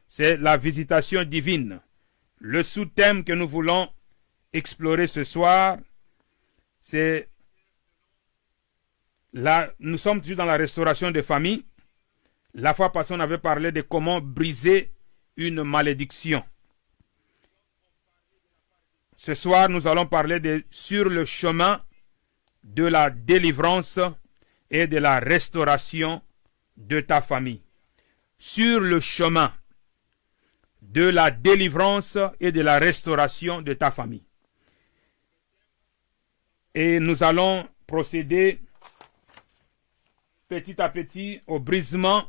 c'est la visitation divine. Le sous-thème que nous voulons explorer ce soir, c'est nous sommes toujours dans la restauration des familles. La fois passée, on avait parlé de comment briser une malédiction. Ce soir, nous allons parler sur le chemin de la délivrance et de la restauration de ta famille. Sur le chemin de la délivrance et de la restauration de ta famille. Et nous allons procéder petit à petit au brisement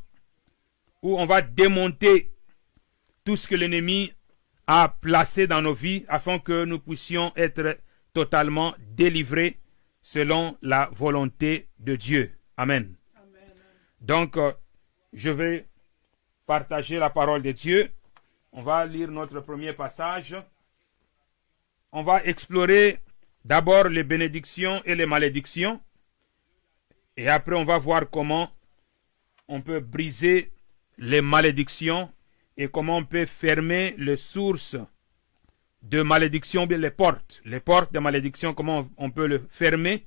où on va démonter tout ce que l'ennemi a placé dans nos vies afin que nous puissions être totalement délivrés selon la volonté de Dieu. Amen. Amen. Donc, je vais partager la parole de Dieu. On va lire notre premier passage. On va explorer d'abord les bénédictions et les malédictions. Et après, on va voir comment on peut briser les malédictions et comment on peut fermer les sources de malédiction, bien les portes de malédiction, comment on peut le fermer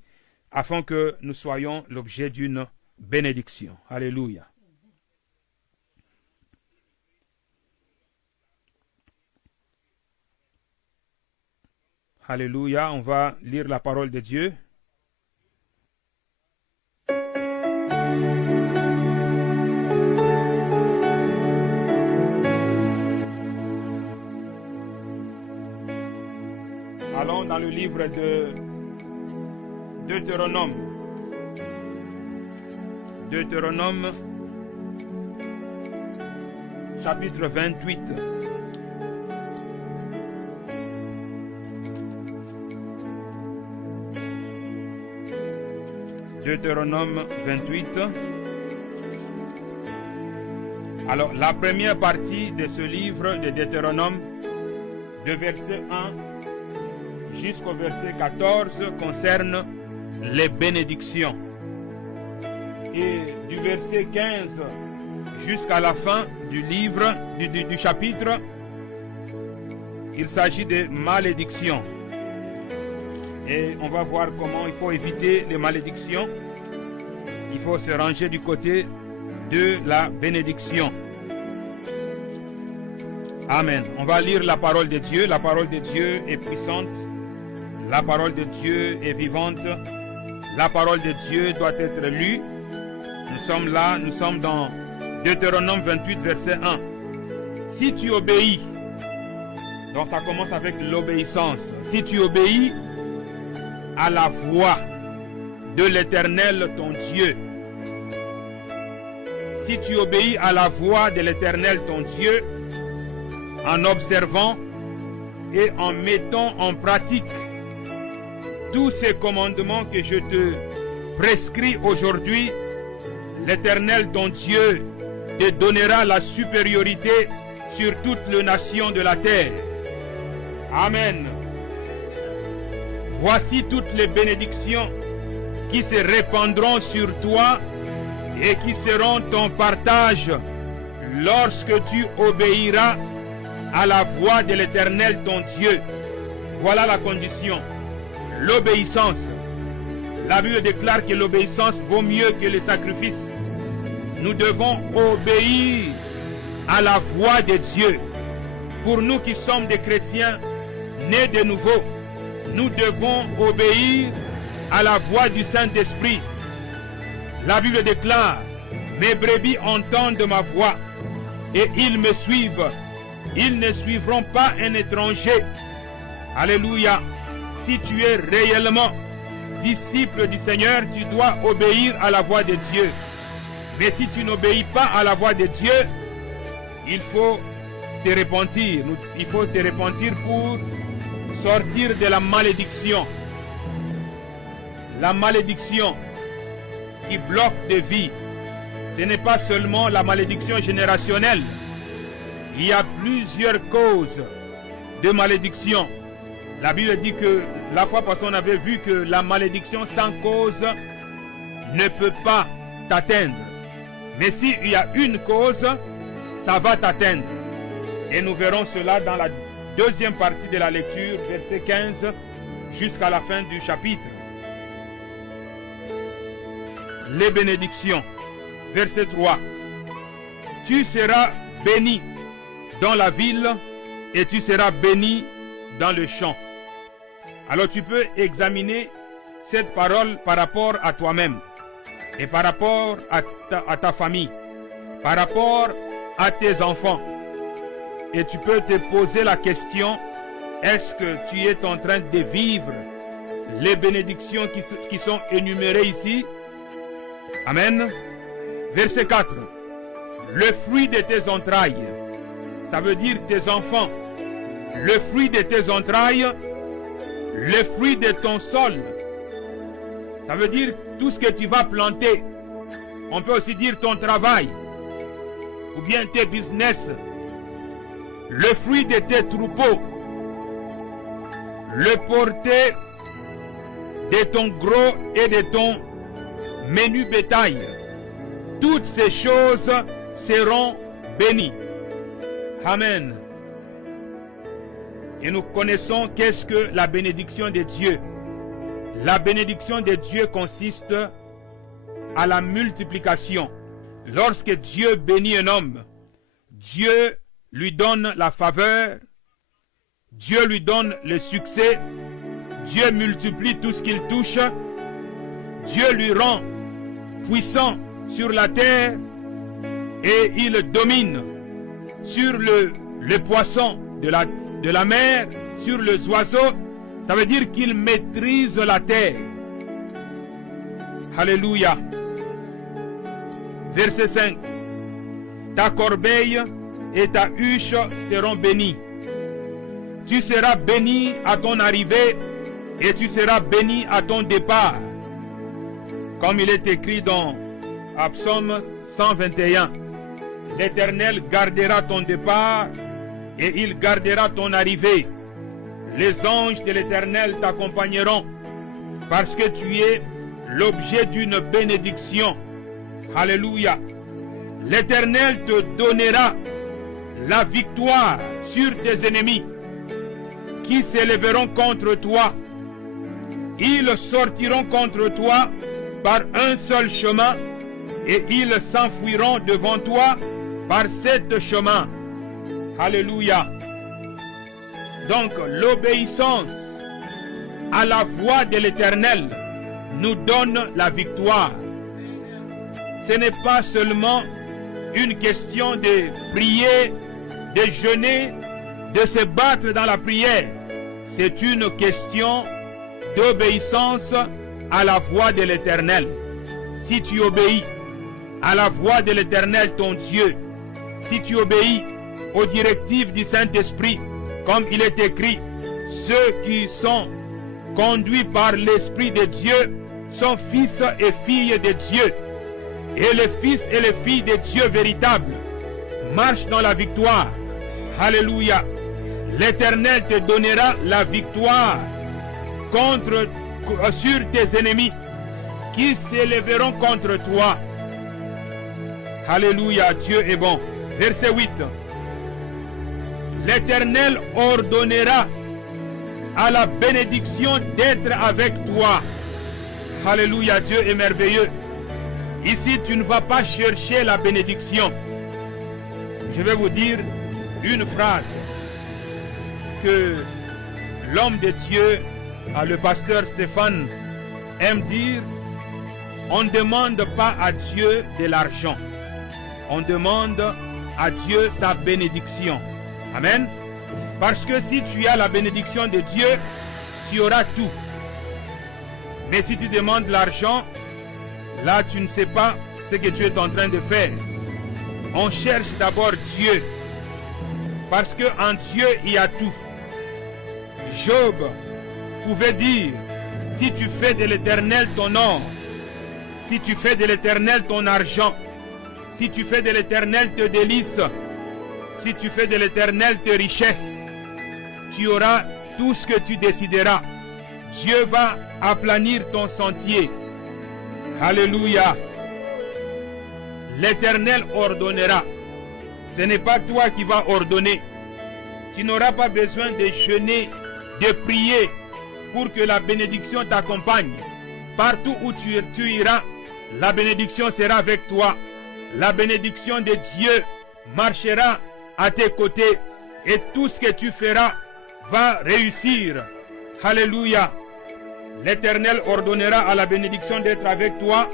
afin que nous soyons l'objet d'une bénédiction. Alléluia. Alléluia, on va lire la parole de Dieu. dans le livre de Deutéronome. Deutéronome, chapitre 28. Deutéronome 28. Alors, la première partie de ce livre de Deutéronome, de verset 1 jusqu'au verset 14, concerne les bénédictions. Et du verset 15 jusqu'à la fin du livre, du chapitre, il s'agit de malédictions. Et on va voir comment il faut éviter les malédictions. Il faut se ranger du côté de la bénédiction. Amen. On va lire la parole de Dieu. La parole de Dieu est puissante. La parole de Dieu est vivante. La parole de Dieu doit être lue. Nous sommes là, nous sommes dans Deutéronome 28, verset 1. Si tu obéis, donc ça commence avec l'obéissance. Si tu obéis à la voix de l'Éternel ton Dieu, si tu obéis à la voix de l'Éternel ton Dieu, en observant et en mettant en pratique tous ces commandements que je te prescris aujourd'hui, l'Éternel ton Dieu te donnera la supériorité sur toutes les nations de la terre. Amen. Voici toutes les bénédictions qui se répandront sur toi et qui seront ton partage lorsque tu obéiras à la voix de l'Éternel ton Dieu. Voilà la condition. L'obéissance. La Bible déclare que l'obéissance vaut mieux que le sacrifice. Nous devons obéir à la voix de Dieu. Pour nous qui sommes des chrétiens nés de nouveau, nous devons obéir à la voix du Saint-Esprit. La Bible déclare: mes brebis entendent ma voix et ils me suivent. Ils ne suivront pas un étranger. Alléluia. Si tu es réellement disciple du Seigneur, tu dois obéir à la voix de Dieu. Mais si tu n'obéis pas à la voix de Dieu, il faut te repentir. Il faut te repentir pour sortir de la malédiction. La malédiction qui bloque des vies. Ce n'est pas seulement la malédiction générationnelle. Il y a plusieurs causes de malédiction. La Bible dit que la fois passée, on avait vu que la malédiction sans cause ne peut pas t'atteindre. Mais s'il y a une cause, ça va t'atteindre. Et nous verrons cela dans la deuxième partie de la lecture, verset 15 jusqu'à la fin du chapitre. Les bénédictions. Verset 3. Tu seras béni dans la ville et tu seras béni dans le champ. Alors tu peux examiner cette parole par rapport à toi-même et par rapport à ta famille, par rapport à tes enfants. Et tu peux te poser la question: est-ce que tu es en train de vivre les bénédictions qui sont énumérées ici? Amen. Verset 4. Le fruit de tes entrailles, ça veut dire tes enfants. Le fruit de tes entrailles, le fruit de ton sol, ça veut dire tout ce que tu vas planter. On peut aussi dire ton travail ou bien tes business. Le fruit de tes troupeaux, le porté de ton gros et de ton menu bétail. Toutes ces choses seront bénies. Amen. Et nous connaissons qu'est-ce que la bénédiction de Dieu. La bénédiction de Dieu consiste à la multiplication. Lorsque Dieu bénit un homme, Dieu lui donne la faveur, Dieu lui donne le succès, Dieu multiplie tout ce qu'il touche, Dieu lui rend puissant sur la terre et il domine sur le poisson de la mer, sur les oiseaux. Ça veut dire qu'il maîtrise la terre. Alléluia. Verset 5. Ta corbeille et ta huche seront bénies. Tu seras béni à ton arrivée et tu seras béni à ton départ. Comme il est écrit dans Psaume 121. L'Éternel gardera ton départ et il gardera ton arrivée. Les anges de l'Éternel t'accompagneront parce que tu es l'objet d'une bénédiction. Alléluia. L'Éternel te donnera la victoire sur tes ennemis qui s'élèveront contre toi. Ils sortiront contre toi par un seul chemin et ils s'enfuiront devant toi par 7 chemins. Alléluia. Donc l'obéissance à la voix de l'Éternel nous donne la victoire. Ce n'est pas seulement une question de prier, de jeûner, de se battre dans la prière. C'est une question d'obéissance à la voix de l'Éternel. Si tu obéis à la voix de l'Éternel ton Dieu, si tu obéis aux directives du Saint-Esprit, comme il est écrit, ceux qui sont conduits par l'Esprit de Dieu sont fils et filles de Dieu. Et les fils et les filles de Dieu véritables marchent dans la victoire. Alléluia. L'Éternel te donnera la victoire sur tes ennemis qui s'élèveront contre toi. Alléluia, Dieu est bon. Verset 8. L'Éternel ordonnera à la bénédiction d'être avec toi. Alléluia, Dieu est merveilleux. Ici, tu ne vas pas chercher la bénédiction. Je vais vous dire une phrase que l'homme de Dieu, le pasteur Stéphane, aime dire. On ne demande pas à Dieu de l'argent. On demande à Dieu sa bénédiction. Amen. Parce que si tu as la bénédiction de Dieu, tu auras tout. Mais si tu demandes l'argent, là tu ne sais pas ce que tu es en train de faire. On cherche d'abord Dieu. Parce qu'en Dieu, il y a tout. Job pouvait dire, si tu fais de l'Éternel ton or, si tu fais de l'Éternel ton argent, si tu fais de l'Éternel tes délices, si tu fais de l'Éternel tes richesses, tu auras tout ce que tu décideras. Dieu va aplanir ton sentier. Alléluia. L'Éternel ordonnera. Ce n'est pas toi qui vas ordonner. Tu n'auras pas besoin de jeûner, de prier pour que la bénédiction t'accompagne. Partout où tu iras, la bénédiction sera avec toi. La bénédiction de Dieu marchera à tes côtés et tout ce que tu feras va réussir. Alléluia. L'Éternel ordonnera à la bénédiction d'être avec toi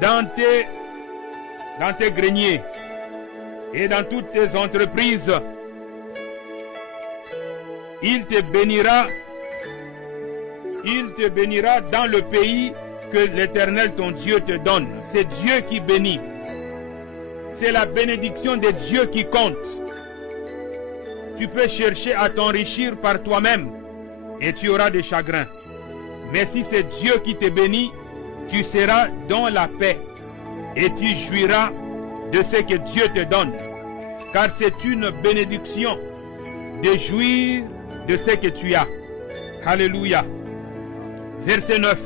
dans tes greniers et dans toutes tes entreprises. Il te bénira dans le pays que l'Éternel ton Dieu te donne. C'est Dieu qui bénit. C'est la bénédiction de Dieu qui compte. Tu peux chercher à t'enrichir par toi-même et tu auras des chagrins. Mais si c'est Dieu qui te bénit, tu seras dans la paix et tu jouiras de ce que Dieu te donne. Car c'est une bénédiction de jouir de ce que tu as. Alléluia. Verset 9.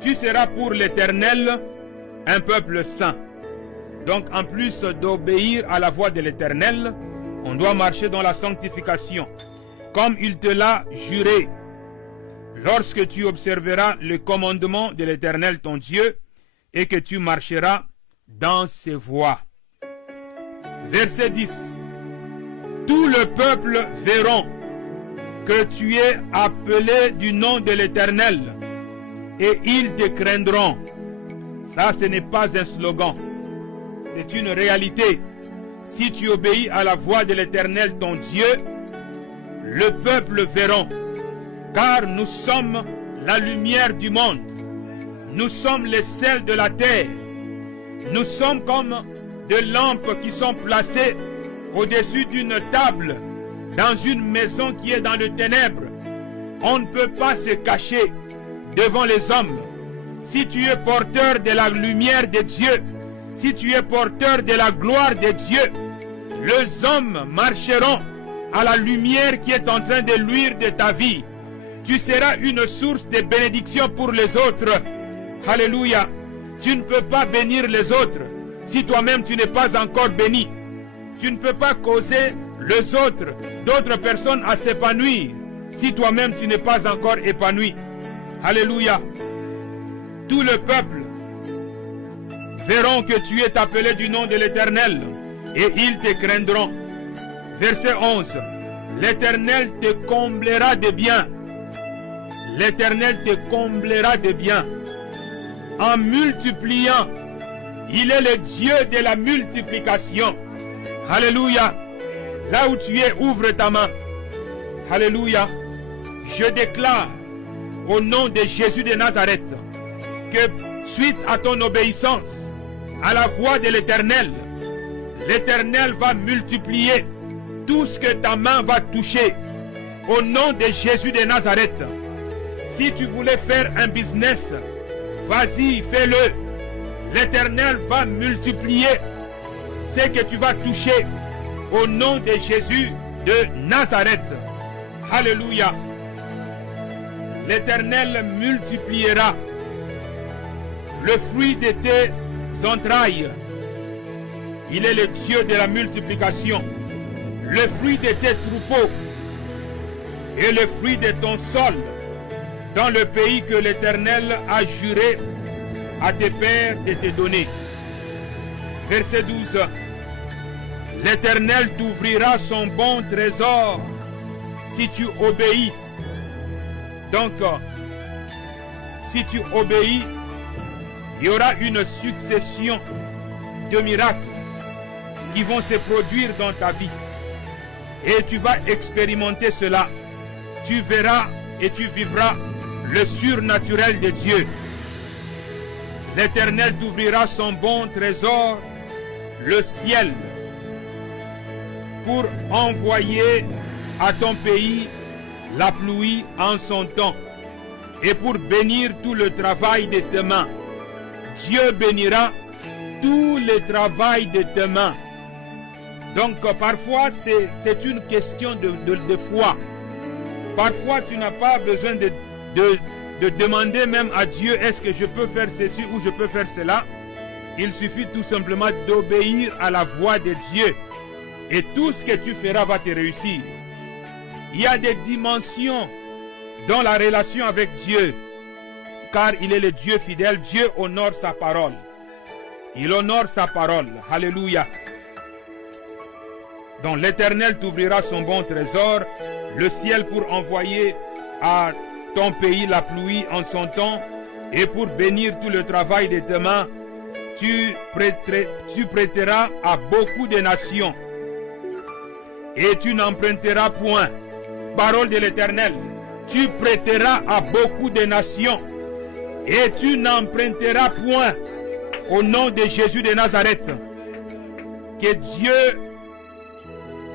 Tu seras pour l'Éternel un peuple saint. Donc en plus d'obéir à la voix de l'Éternel, on doit marcher dans la sanctification. Comme il te l'a juré, lorsque tu observeras le commandement de l'Éternel ton Dieu et que tu marcheras dans ses voies. Verset 10. Tout le peuple verront que tu es appelé du nom de l'Éternel et ils te craindront. Ça, ce n'est pas un slogan. C'est une réalité. Si tu obéis à la voix de l'Éternel ton Dieu, le peuple verront car nous sommes la lumière du monde. Nous sommes les sels de la terre. Nous sommes comme des lampes qui sont placées au-dessus d'une table dans une maison qui est dans les ténèbres. On ne peut pas se cacher devant les hommes. Si tu es porteur de la lumière de Dieu, si tu es porteur de la gloire de Dieu, les hommes marcheront à la lumière qui est en train de luire de ta vie. Tu seras une source de bénédiction pour les autres. Alléluia. Tu ne peux pas bénir les autres si toi-même tu n'es pas encore béni. Tu ne peux pas causer les autres, d'autres personnes à s'épanouir si toi-même tu n'es pas encore épanoui. Alléluia. Tout le peuple verront que tu es appelé du nom de l'Éternel et ils te craindront. Verset 11. L'Éternel te comblera de biens. L'Éternel te comblera de biens. En multipliant, il est le Dieu de la multiplication. Alléluia. Là où tu es, ouvre ta main. Alléluia. Je déclare au nom de Jésus de Nazareth que suite à ton obéissance à la voix de l'Éternel, l'Éternel va multiplier tout ce que ta main va toucher. Au nom de Jésus de Nazareth. Si tu voulais faire un business, vas-y, fais-le. L'Éternel va multiplier ce que tu vas toucher au nom de Jésus de Nazareth. Alléluia. L'Éternel multipliera le fruit de tes entrailles. Il est le Dieu de la multiplication. Le fruit de tes troupeaux et le fruit de ton sol dans le pays que l'Éternel a juré à tes pères de te donner. Verset 12. L'Éternel t'ouvrira son bon trésor si tu obéis. Donc, si tu obéis, il y aura une succession de miracles qui vont se produire dans ta vie. Et tu vas expérimenter cela. Tu verras et tu vivras le surnaturel de Dieu. L'Éternel t'ouvrira son bon trésor, le ciel, pour envoyer à ton pays la pluie en son temps et pour bénir tout le travail de tes mains. Dieu bénira tout le travail de tes mains. Donc parfois c'est une question de foi. Parfois tu n'as pas besoin de demander même à Dieu, est-ce que je peux faire ceci ou je peux faire cela. Il suffit tout simplement d'obéir à la voix de Dieu et tout ce que tu feras va te réussir. Il y a des dimensions dans la relation avec Dieu, car il est le Dieu fidèle. Dieu honore sa parole. Il honore sa parole. Alléluia. Donc l'Éternel t'ouvrira son bon trésor, le ciel pour envoyer à ton pays la pluie en son temps et pour bénir tout le travail de tes mains. Tu prêteras à beaucoup de nations et tu n'emprunteras point. Parole de l'Éternel. Tu prêteras à beaucoup de nations et tu n'emprunteras point. Au nom de Jésus de Nazareth. Que Dieu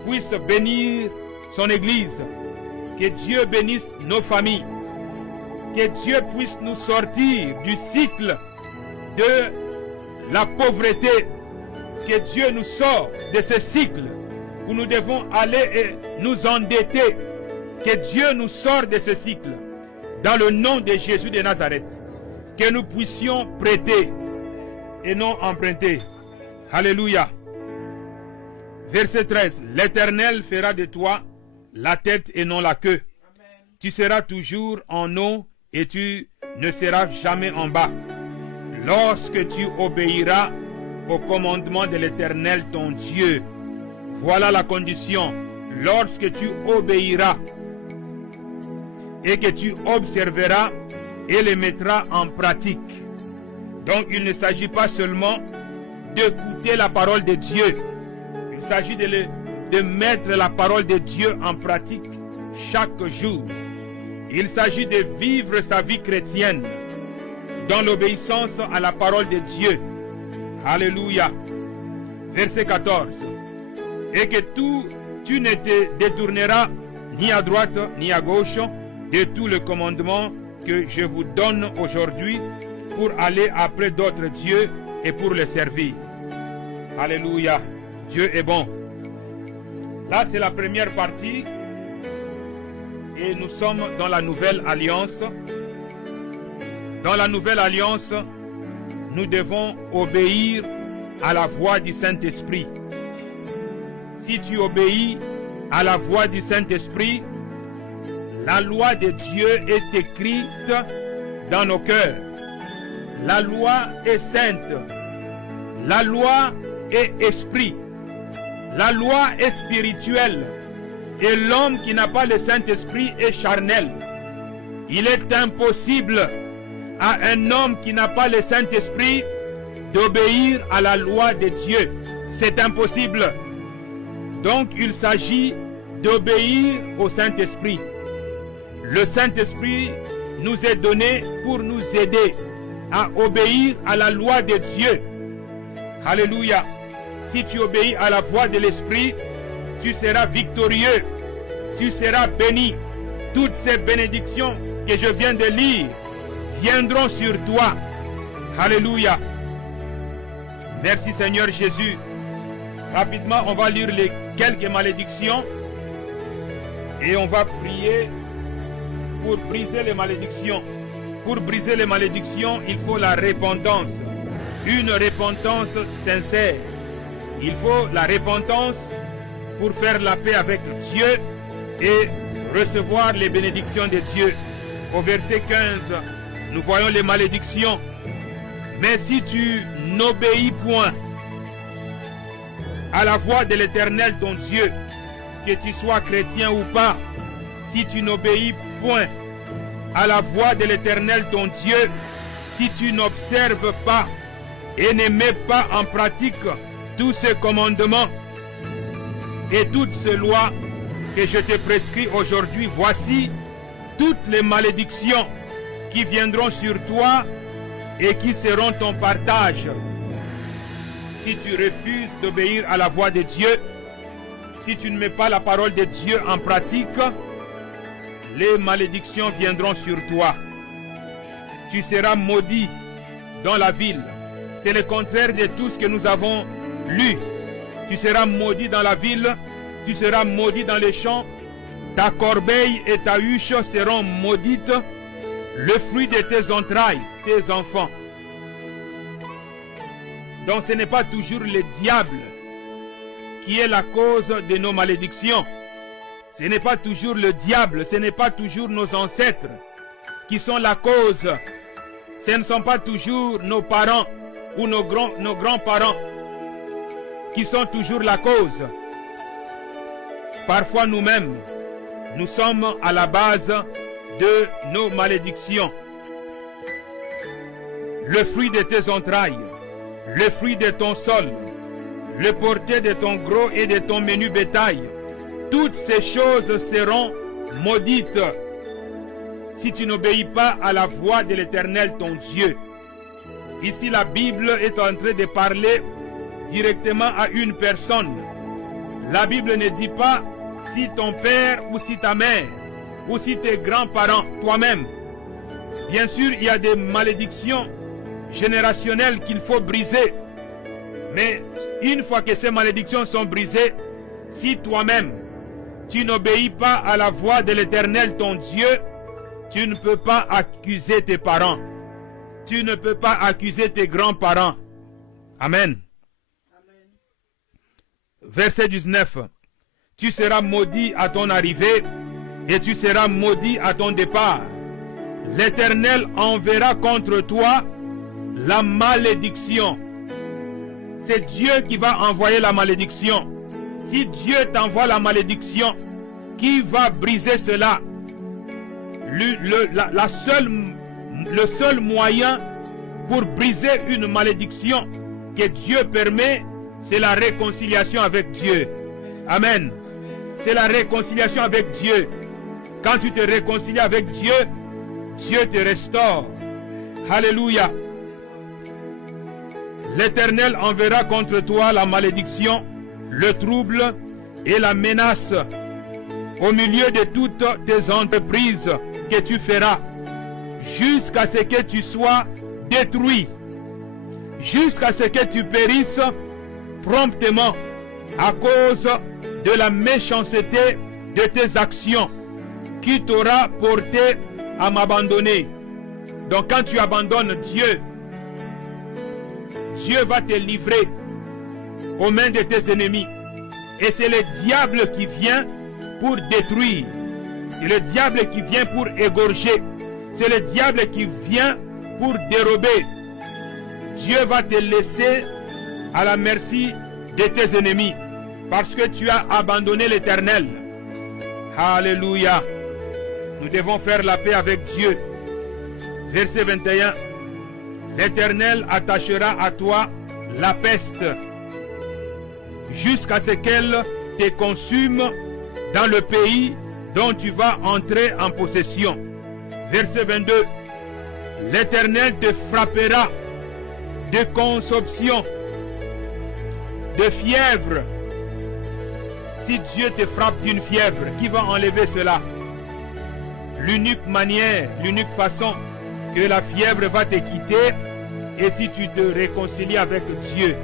puisse bénir son Église. Que Dieu bénisse nos familles. Que Dieu puisse nous sortir du cycle de la pauvreté. Que Dieu nous sorte de ce cycle où nous devons aller et nous endetter. Que Dieu nous sorte de ce cycle. Dans le nom de Jésus de Nazareth. Que nous puissions prêter et non emprunter. Alléluia. Verset 13. L'Éternel fera de toi la tête et non la queue. Amen. Tu seras toujours en haut et tu ne seras jamais en bas. Lorsque tu obéiras au commandement de l'Éternel ton Dieu. Voilà la condition. Lorsque tu obéiras et que tu observeras et les mettras en pratique. Donc il ne s'agit pas seulement d'écouter la parole de Dieu. Il s'agit de mettre la parole de Dieu en pratique chaque jour. Il s'agit de vivre sa vie chrétienne dans l'obéissance à la parole de Dieu. Alléluia. Verset 14. Et que tu ne te détourneras ni à droite ni à gauche de tout le commandement que je vous donne aujourd'hui pour aller après d'autres dieux et pour les servir. Alléluia. Dieu est bon. Là, c'est la première partie. Et nous sommes dans la nouvelle alliance. Dans la nouvelle alliance, nous devons obéir à la voix du Saint-Esprit. Si tu obéis à la voix du Saint-Esprit, la loi de Dieu est écrite dans nos cœurs. La loi est sainte. La loi est esprit. La loi est spirituelle. Et l'homme qui n'a pas le Saint-Esprit est charnel. Il est impossible à un homme qui n'a pas le Saint-Esprit d'obéir à la loi de Dieu. C'est impossible. Donc il s'agit d'obéir au Saint-Esprit. Le Saint-Esprit nous est donné pour nous aider à obéir à la loi de Dieu. Alléluia. Si tu obéis à la voix de l'Esprit, tu seras victorieux, tu seras béni. Toutes ces bénédictions que je viens de lire viendront sur toi. Alléluia. Merci Seigneur Jésus. Rapidement, on va lire les quelques malédictions et on va prier pour briser les malédictions. Pour briser les malédictions, il faut la repentance. Une repentance sincère. Il faut la repentance pour faire la paix avec Dieu et recevoir les bénédictions de Dieu. Au verset 15, nous voyons les malédictions. Mais si tu n'obéis point à la voix de l'Éternel ton Dieu, que tu sois chrétien ou pas, si tu n'obéis point à la voix de l'Éternel ton Dieu, si tu n'observes pas et ne mets pas en pratique tous ces commandements et toutes ces lois que je te prescris aujourd'hui, voici toutes les malédictions qui viendront sur toi et qui seront ton partage. Si tu refuses d'obéir à la voix de Dieu, si tu ne mets pas la parole de Dieu en pratique, les malédictions viendront sur toi. Tu seras maudit dans la ville. C'est le contraire de tout ce que nous avons lu. Tu seras maudit dans la ville, tu seras maudit dans les champs, ta corbeille et ta huche seront maudites, le fruit de tes entrailles, tes enfants. Donc ce n'est pas toujours le diable qui est la cause de nos malédictions. Ce n'est pas toujours le diable, ce n'est pas toujours nos ancêtres qui sont la cause. Ce ne sont pas toujours nos parents ou nos grands-parents qui sont toujours la cause. Parfois nous-mêmes, nous sommes à la base de nos malédictions. Le fruit de tes entrailles, le fruit de ton sol, le porté de ton gros et de ton menu bétail, toutes ces choses seront maudites si tu n'obéis pas à la voix de l'Éternel ton Dieu. Ici, la Bible est en train de parler directement à une personne. La Bible ne dit pas si ton père ou si ta mère ou si tes grands-parents, toi-même. Bien sûr, il y a des malédictions générationnelles qu'il faut briser. Mais une fois que ces malédictions sont brisées, si toi-même, tu n'obéis pas à la voix de l'Éternel ton Dieu, tu ne peux pas accuser tes parents. Tu ne peux pas accuser tes grands-parents. Amen. Verset 19. Tu seras maudit à ton arrivée et tu seras maudit à ton départ. L'Éternel enverra contre toi la malédiction. C'est Dieu qui va envoyer la malédiction. Si Dieu t'envoie la malédiction, qui va briser cela? Le seul moyen pour briser une malédiction que Dieu permet, c'est la réconciliation avec Dieu. Amen. C'est la réconciliation avec Dieu. Quand tu te réconcilies avec Dieu, Dieu te restaure. Alléluia. L'Éternel enverra contre toi la malédiction, le trouble et la menace au milieu de toutes tes entreprises que tu feras, jusqu'à ce que tu sois détruit, jusqu'à ce que tu périsses promptement à cause de la méchanceté de tes actions qui t'aura porté à m'abandonner. Donc quand tu abandonnes Dieu, Dieu va te livrer aux mains de tes ennemis. Et c'est le diable qui vient pour détruire. C'est le diable qui vient pour égorger. C'est le diable qui vient pour dérober. Dieu va te laisser à la merci de tes ennemis parce que tu as abandonné l'Éternel. Alléluia. Nous devons faire la paix avec Dieu. Verset 21. L'Éternel attachera à toi la peste jusqu'à ce qu'elle te consume dans le pays dont tu vas entrer en possession. Verset 22. L'Éternel te frappera de consomption, de fièvre. Si Dieu te frappe d'une fièvre, qui va enlever cela? L'unique manière, l'unique façon que la fièvre va te quitter est si tu te réconcilies avec Dieu.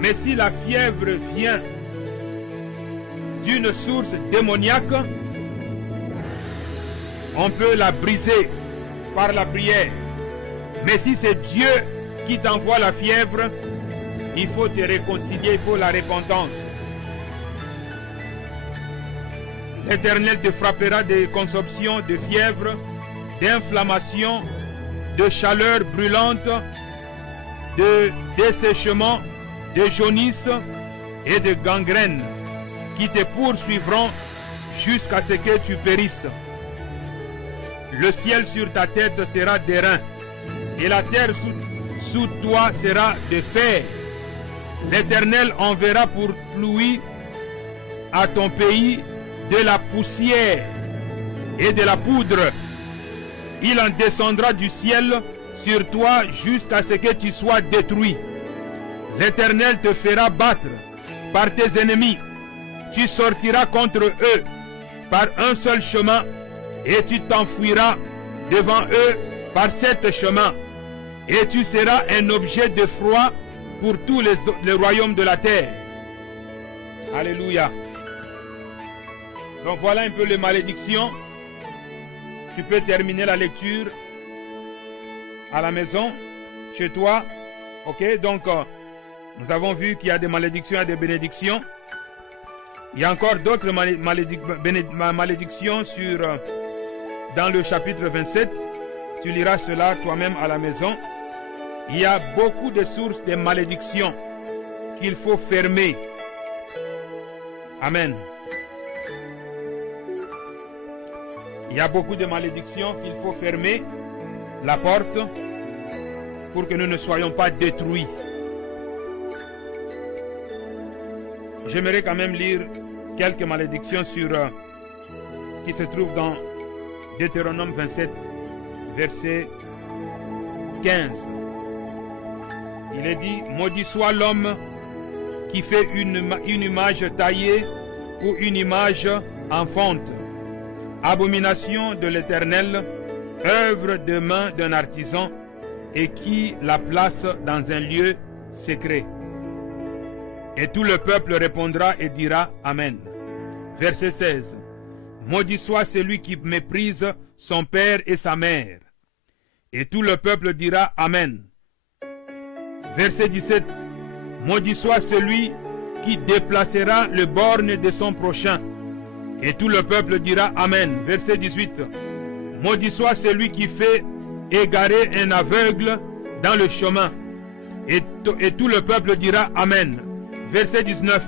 Mais si la fièvre vient d'une source démoniaque, on peut la briser par la prière. Mais si c'est Dieu qui t'envoie la fièvre, il faut te réconcilier, il faut la repentance. L'Éternel te frappera de consomption, de fièvre, d'inflammation, de chaleur brûlante, de dessèchement, de jaunisse et de gangrène qui te poursuivront jusqu'à ce que tu périsses. Le ciel sur ta tête sera d'airain et la terre sous toi sera de fer. L'Éternel enverra pour pluie à ton pays de la poussière et de la poudre. Il en descendra du ciel sur toi jusqu'à ce que tu sois détruit. L'Éternel te fera battre par tes ennemis. Tu sortiras contre eux par un seul chemin et tu t'enfuiras devant eux par 7 chemins. Et tu seras un objet de froid pour tous les royaumes de la terre. Alléluia. Donc voilà un peu les malédictions. Tu peux terminer la lecture à la maison, chez toi. Ok, donc nous avons vu qu'il y a des malédictions et des bénédictions. Il y a encore d'autres malédictions dans le chapitre 27. Tu liras cela toi-même à la maison. Il y a beaucoup de sources de malédictions qu'il faut fermer. Amen. Il y a beaucoup de malédictions qu'il faut fermer la porte pour que nous ne soyons pas détruits. J'aimerais quand même lire quelques malédictions qui se trouvent dans Deutéronome 27, verset 15. Il est dit, maudit soit l'homme qui fait une image taillée ou une image en fonte. Abomination de l'Éternel, œuvre de main d'un artisan, et qui la place dans un lieu secret. Et tout le peuple répondra et dira Amen. Verset 16. Maudit soit celui qui méprise son père et sa mère. Et tout le peuple dira Amen. Verset 17. Maudit soit celui qui déplacera le borne de son prochain. Et tout le peuple dira Amen. Verset 18. Maudit soit celui qui fait égarer un aveugle dans le chemin. Et tout le peuple dira Amen. Verset 19.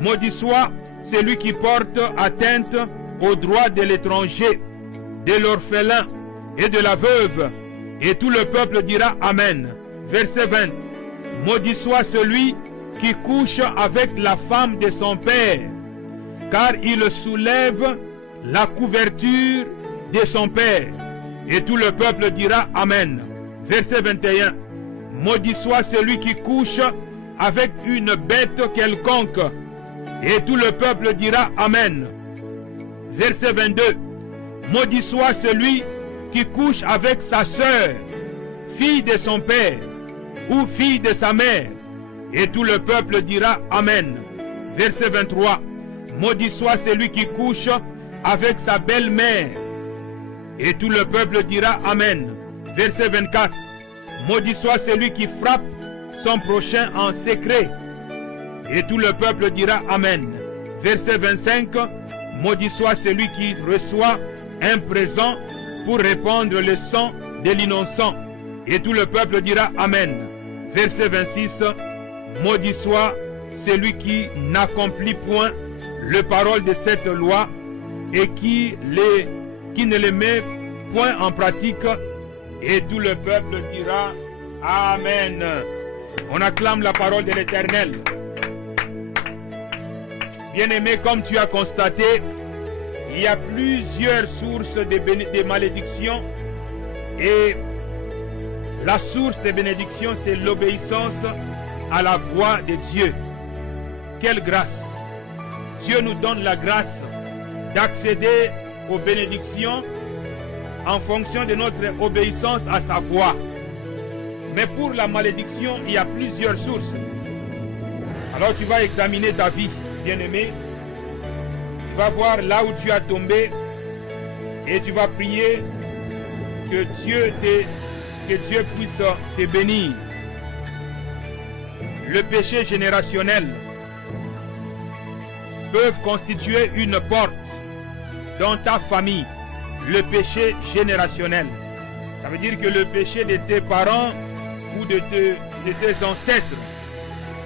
Maudit soit celui qui porte atteinte aux droits de l'étranger, de l'orphelin et de la veuve. Et tout le peuple dira Amen. Verset 20. Maudit soit celui qui couche avec la femme de son père, car il soulève la couverture de son père. Et tout le peuple dira Amen. Verset 21. Maudit soit celui qui couche avec une bête quelconque. Et tout le peuple dira Amen. Verset 22. Maudit soit celui qui couche avec sa sœur, fille de son père, ou fille de sa mère. Et tout le peuple dira Amen. Verset 23. Maudit soit celui qui couche avec sa belle-mère. Et tout le peuple dira Amen. Verset 24. Maudit soit celui qui frappe son prochain en secret. Et tout le peuple dira Amen. Verset 25. Maudit soit celui qui reçoit un présent pour répandre le sang de l'innocent. Et tout le peuple dira Amen. Verset 26. Maudit soit celui qui n'accomplit point les paroles de cette loi et qui ne les met point en pratique. Et tout le peuple dira Amen. On acclame la parole de l'Éternel. Bien-aimé, comme tu as constaté, il y a plusieurs sources de malédiction. Et la source de bénédiction, c'est l'obéissance à la voix de Dieu. Quelle grâce! Dieu nous donne la grâce d'accéder aux bénédictions en fonction de notre obéissance à sa voix. Mais pour la malédiction, il y a plusieurs sources. Alors tu vas examiner ta vie, bien-aimé. Tu vas voir là où tu as tombé et tu vas prier que Dieu puisse te bénir. Le péché générationnel peut constituer une porte dans ta famille. Le péché générationnel. Ça veut dire que le péché de tes parents ou de tes ancêtres,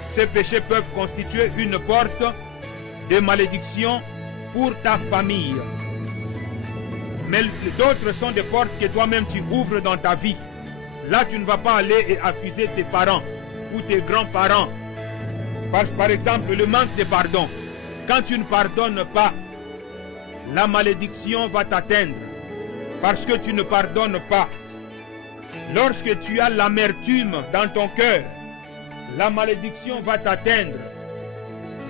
ces péchés peuvent constituer une porte de malédiction pour ta famille. Mais d'autres sont des portes que toi-même tu ouvres dans ta vie. Là, tu ne vas pas aller et accuser tes parents ou tes grands-parents. Par exemple, le manque de pardon. Quand tu ne pardonnes pas, la malédiction va t'atteindre parce que tu ne pardonnes pas. Lorsque tu as l'amertume dans ton cœur, la malédiction va t'atteindre.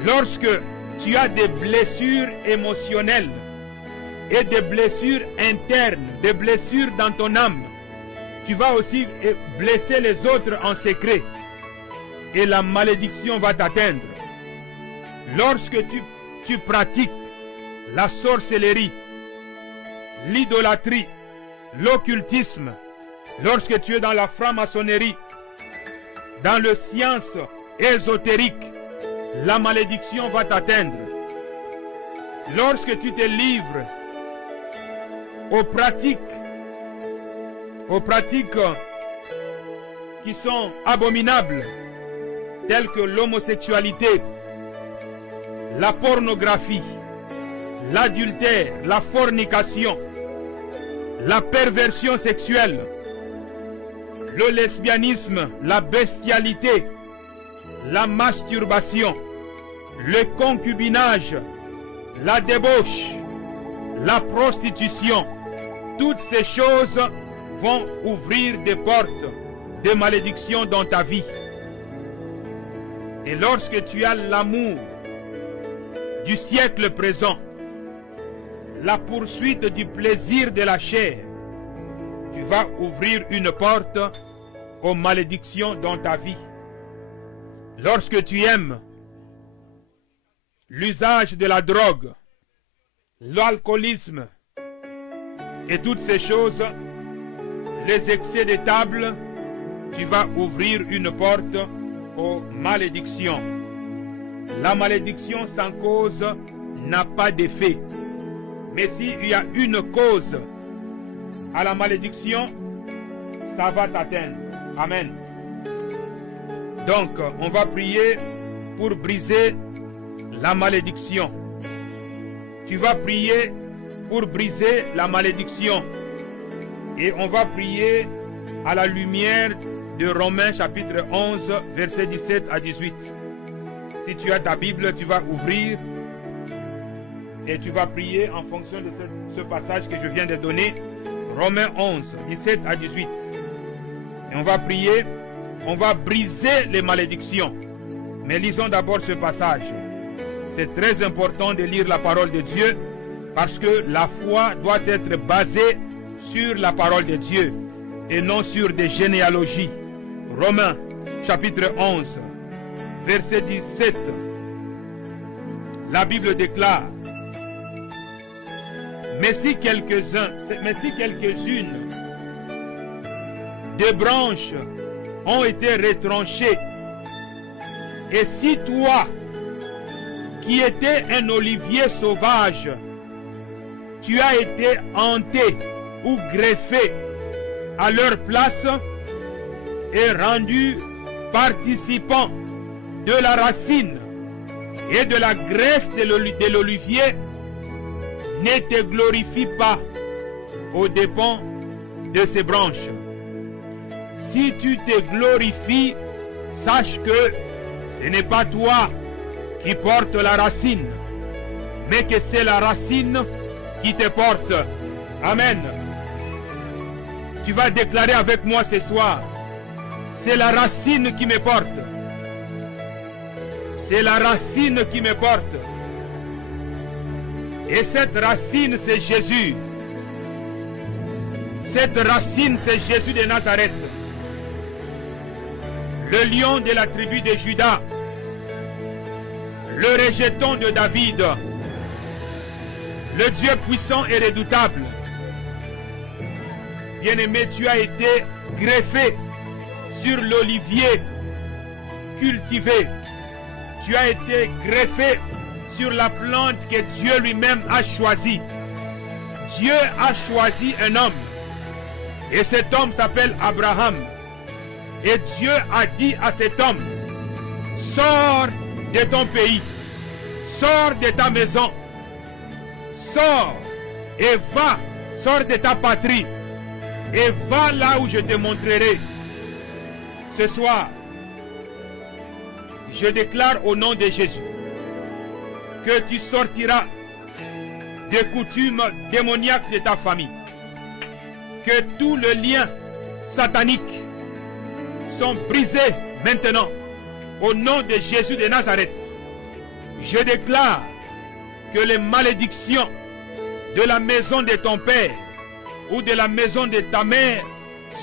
Lorsque tu as des blessures émotionnelles et des blessures internes, des blessures dans ton âme, tu vas aussi blesser les autres en secret et la malédiction va t'atteindre. Lorsque tu pratiques la sorcellerie, l'idolâtrie, l'occultisme, lorsque tu es dans la franc-maçonnerie, dans les sciences ésotériques, la malédiction va t'atteindre. Lorsque tu te livres aux pratiques qui sont abominables, telles que l'homosexualité, la pornographie, l'adultère, la fornication, la perversion sexuelle, le lesbianisme, la bestialité, la masturbation, le concubinage, la débauche, la prostitution, toutes ces choses vont ouvrir des portes de malédiction dans ta vie. Et lorsque tu as l'amour du siècle présent, la poursuite du plaisir de la chair, tu vas ouvrir une porte aux malédictions dans ta vie. Lorsque tu aimes l'usage de la drogue, l'alcoolisme et toutes ces choses, les excès de table, tu vas ouvrir une porte aux malédictions. La malédiction sans cause n'a pas d'effet. Mais s'il y a une cause à la malédiction, ça va t'atteindre. Amen. Donc, on va prier pour briser la malédiction. Tu vas prier pour briser la malédiction. Et on va prier à la lumière de Romains chapitre 11, versets 17 à 18. Si tu as ta Bible, tu vas ouvrir Et tu vas prier en fonction de ce passage que je viens de donner. Romains 11, 17 à 18. Et on va prier, on va briser les malédictions. Mais lisons d'abord ce passage. C'est très important de lire la parole de Dieu parce que la foi doit être basée sur la parole de Dieu et non sur des généalogies. Romains chapitre 11, verset 17. La Bible déclare: mais si quelques-unes des branches ont été retranchées, et si toi, qui étais un olivier sauvage, tu as été hanté ou greffé à leur place et rendu participant de la racine et de la graisse de l'olivier, ne te glorifie pas aux dépens de ces branches. Si tu te glorifies, sache que ce n'est pas toi qui porte la racine, mais que c'est la racine qui te porte. Amen. Tu vas déclarer avec moi ce soir: c'est la racine qui me porte. C'est la racine qui me porte. Et cette racine, c'est Jésus. Cette racine, c'est Jésus de Nazareth. Le lion de la tribu de Juda. Le rejeton de David. Le Dieu puissant et redoutable. Bien-aimé, tu as été greffé sur l'olivier cultivé. Tu as été greffé sur la plante que Dieu lui-même a choisie. Dieu a choisi un homme. Et cet homme s'appelle Abraham. Et Dieu a dit à cet homme: sors de ton pays, sors de ta maison, sors et va, sors de ta patrie et va là où je te montrerai. Ce soir, je déclare au nom de Jésus que tu sortiras des coutumes démoniaques de ta famille, que tous les liens sataniques sont brisés maintenant au nom de Jésus de Nazareth. Je déclare que les malédictions de la maison de ton père ou de la maison de ta mère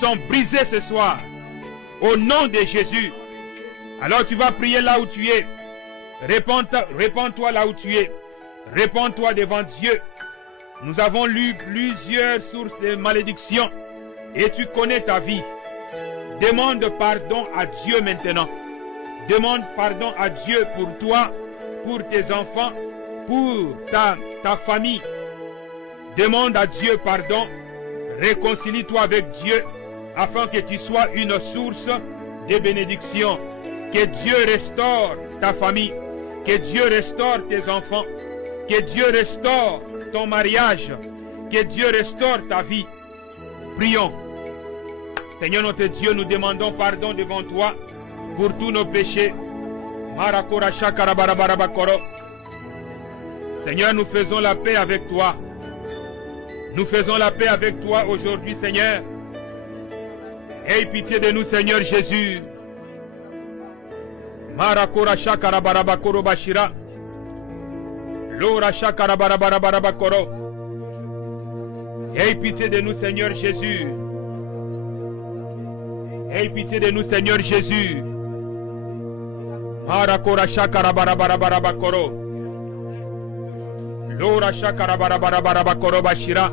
sont brisées ce soir au nom de Jésus. Alors tu vas prier là où tu es. Répands-toi là où tu es. Répands-toi devant Dieu. Nous avons lu plusieurs sources de malédictions et tu connais ta vie. Demande pardon à Dieu maintenant. Demande pardon à Dieu pour toi, pour tes enfants, pour ta famille. Demande à Dieu pardon. Réconcilie-toi avec Dieu afin que tu sois une source de bénédiction. Que Dieu restaure ta famille. Que Dieu restaure tes enfants. Que Dieu restaure ton mariage. Que Dieu restaure ta vie. Prions. Seigneur notre Dieu, nous demandons pardon devant toi pour tous nos péchés. Seigneur, nous faisons la paix avec toi. Nous faisons la paix avec toi aujourd'hui, Seigneur. Aie pitié de nous, Seigneur Jésus. Marakora shakara barabakoro bashira. Lora shakara barabarabakoro. Aie pitié de nous, Seigneur Jésus. Aie pitié de nous, Seigneur Jésus. Marakora shakara barabarabakoro. Lora shakara barabarabakoro bashira.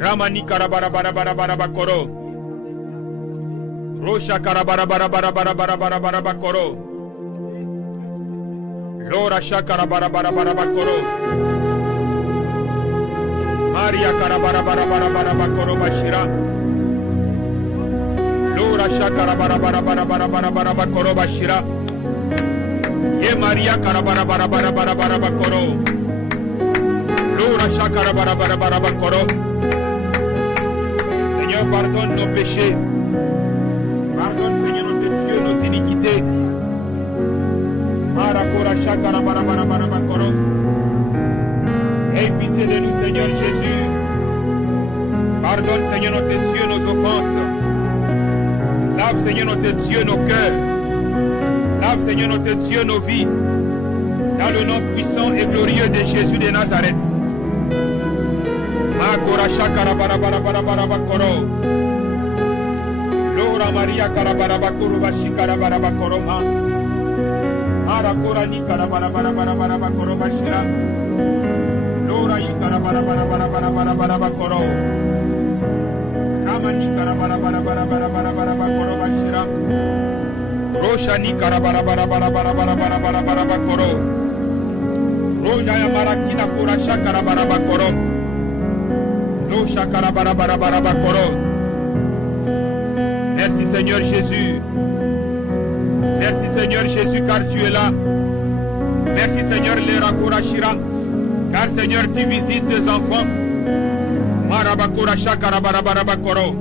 Ramani karabarabarabakoro. Rosha karabarabarabakoro. Lora shakara barabarabakoro. Maria karabarabarabakoro bashira. Lora shakara barabarabakoro bashira. Ye Maria karabarabarabakoro. Lora shakara barabarabakoro. Seigneur, pardonne nos péchés. Pardonne, Seigneur notre Dieu, nos iniquités. Marakora shakara barabarabakoro. Aie pitié de nous, Seigneur Jésus. Pardonne, Seigneur notre Dieu, nos offenses. Lave, Seigneur notre Dieu, nos cœurs. Lave, Seigneur notre Dieu, nos vies. Dans le nom puissant et glorieux de Jésus de Nazareth. Makoracha karabarabarabarabarabakoro. Lora Maria karabarabakoro bashi karabarabakoro ma. Marakora ni karabarabarabarabakoro bashira. Lora yi karabarabarabarabakoro. Ramani karabarabarabarabakoro bashira. Rosha ni karabarabarabarabakoro. Roja ya marakina kurasha karabarabakoro. Rosha karabarabarabarabakoro. Merci Seigneur Jésus. Merci Seigneur Jésus car tu es là. Merci Seigneur Lera Kurashira. Car Seigneur tu visites tes enfants. Marabakura Shakarabarabakoro.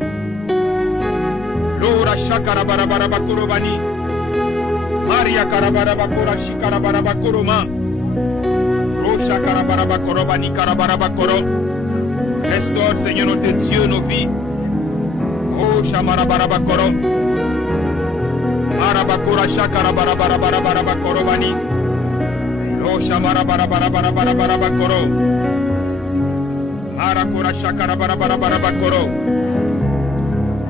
Lora Shakarabarabakoro Bani. Maria Karabarabakura Shikarabakoro Ma. Rosha Karabarabakoro Bani Karabarabakoro. Restaure Seigneur notre Dieu nos vies. Oh Shamarabarabakoro. Marabakura Shakarabarabakoro Bani. Oh Shamarabarabakoro. Marakura Shakarabarabakoro.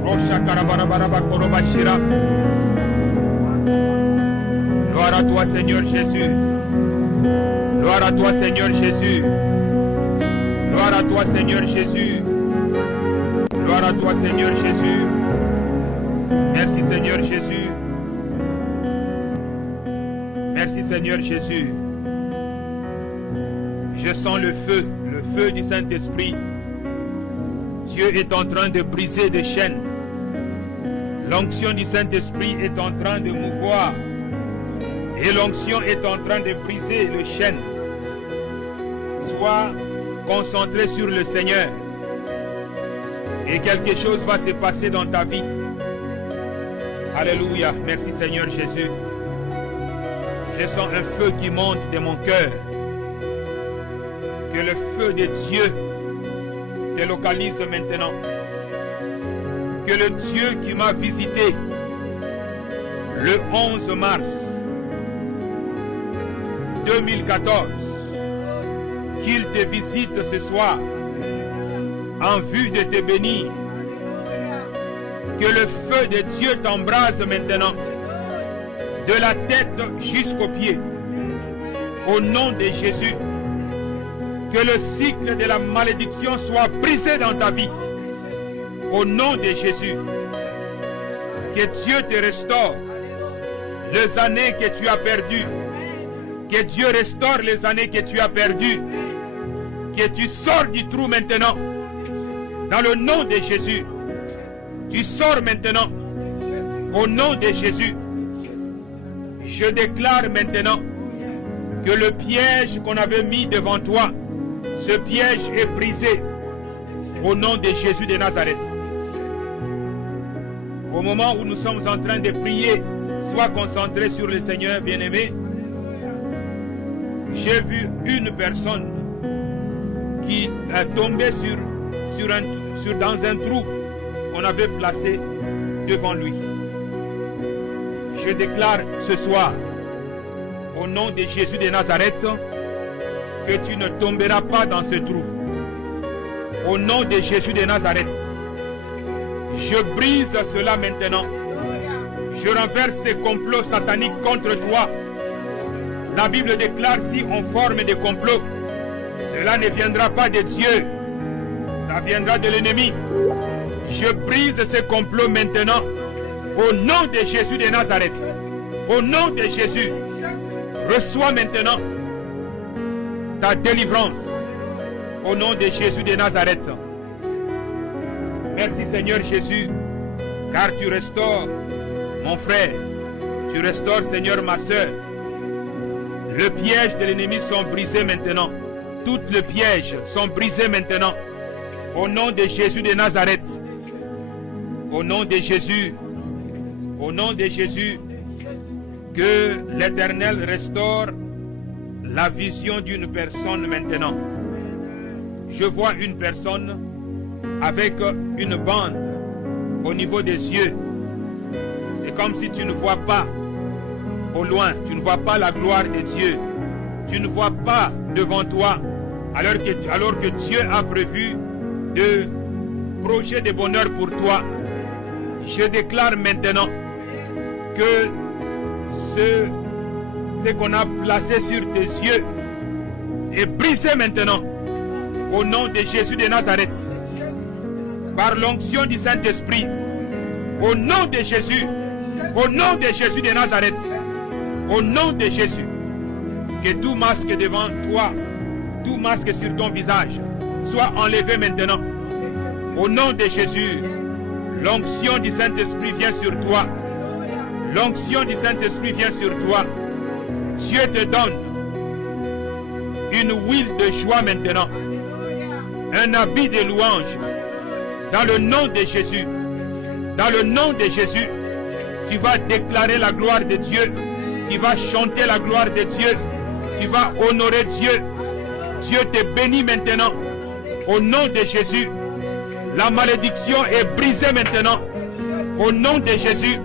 Oh Shakarabarabakoro Bashira. Gloire à toi Seigneur Jésus. Gloire à toi Seigneur Jésus. Gloire à toi Seigneur Jésus. Gloire à toi Seigneur Jésus. Merci Seigneur Jésus. Merci Seigneur Jésus. Je sens le feu du Saint-Esprit. Dieu est en train de briser des chaînes. L'onction du Saint-Esprit est en train de mouvoir. Et l'onction est en train de briser les chaînes. Sois concentré sur le Seigneur. Et quelque chose va se passer dans ta vie. Alléluia. Merci Seigneur Jésus. Je sens un feu qui monte de mon cœur. Que le feu de Dieu te localise maintenant. Que le Dieu qui m'a visité le 11 mars 2014, qu'il te visite ce soir en vue de te bénir. Que le feu de Dieu t'embrase maintenant, de la tête jusqu'aux pieds, au nom de Jésus. Que le cycle de la malédiction soit brisé dans ta vie, au nom de Jésus. Que Dieu te restaure les années que tu as perdues. Que Dieu restaure les années que tu as perdues. Que tu sors du trou maintenant. Dans le nom de Jésus. Tu sors maintenant. Au nom de Jésus. Je déclare maintenant que le piège qu'on avait mis devant toi, ce piège est brisé. Au nom de Jésus de Nazareth. Au moment où nous sommes en train de prier, sois concentré sur le Seigneur bien-aimé. J'ai vu une personne qui est tombée dans un trou qu'on avait placé devant lui. Je déclare ce soir, au nom de Jésus de Nazareth, que tu ne tomberas pas dans ce trou. Au nom de Jésus de Nazareth, je brise cela maintenant. Je renverse ces complots sataniques contre toi. La Bible déclare, si on forme des complots, cela ne viendra pas de Dieu, ça viendra de l'ennemi. Je brise ces complots maintenant, au nom de Jésus de Nazareth. Au nom de Jésus, reçois maintenant ta délivrance, au nom de Jésus de Nazareth. Merci Seigneur Jésus, car tu restaures mon frère, tu restaures Seigneur ma soeur. Le piège de l'ennemi sont brisés maintenant. Toutes les pièges sont brisés maintenant. Au nom de Jésus de Nazareth. Au nom de Jésus. Au nom de Jésus. Que l'Éternel restaure la vision d'une personne maintenant. Je vois une personne avec une bande au niveau des yeux. C'est comme si tu ne vois pas au loin, tu ne vois pas la gloire de Dieu. Tu ne vois pas devant toi, alors que Dieu a prévu de projets de bonheur pour toi. Je déclare maintenant que ce qu'on a placé sur tes yeux est brisé maintenant au nom de Jésus de Nazareth, par l'onction du Saint-Esprit, au nom de Jésus, au nom de Jésus de Nazareth, au nom de Jésus, que tout masque devant toi, tout masque sur ton visage, soit enlevé maintenant. Au nom de Jésus, l'onction du Saint-Esprit vient sur toi. L'onction du Saint-Esprit vient sur toi. Dieu te donne une huile de joie maintenant, un habit de louange, dans le nom de Jésus. Dans le nom de Jésus, tu vas déclarer la gloire de Dieu, tu vas chanter la gloire de Dieu, tu vas honorer Dieu. Dieu te bénit maintenant. Au nom de Jésus, la malédiction est brisée maintenant. Au nom de Jésus,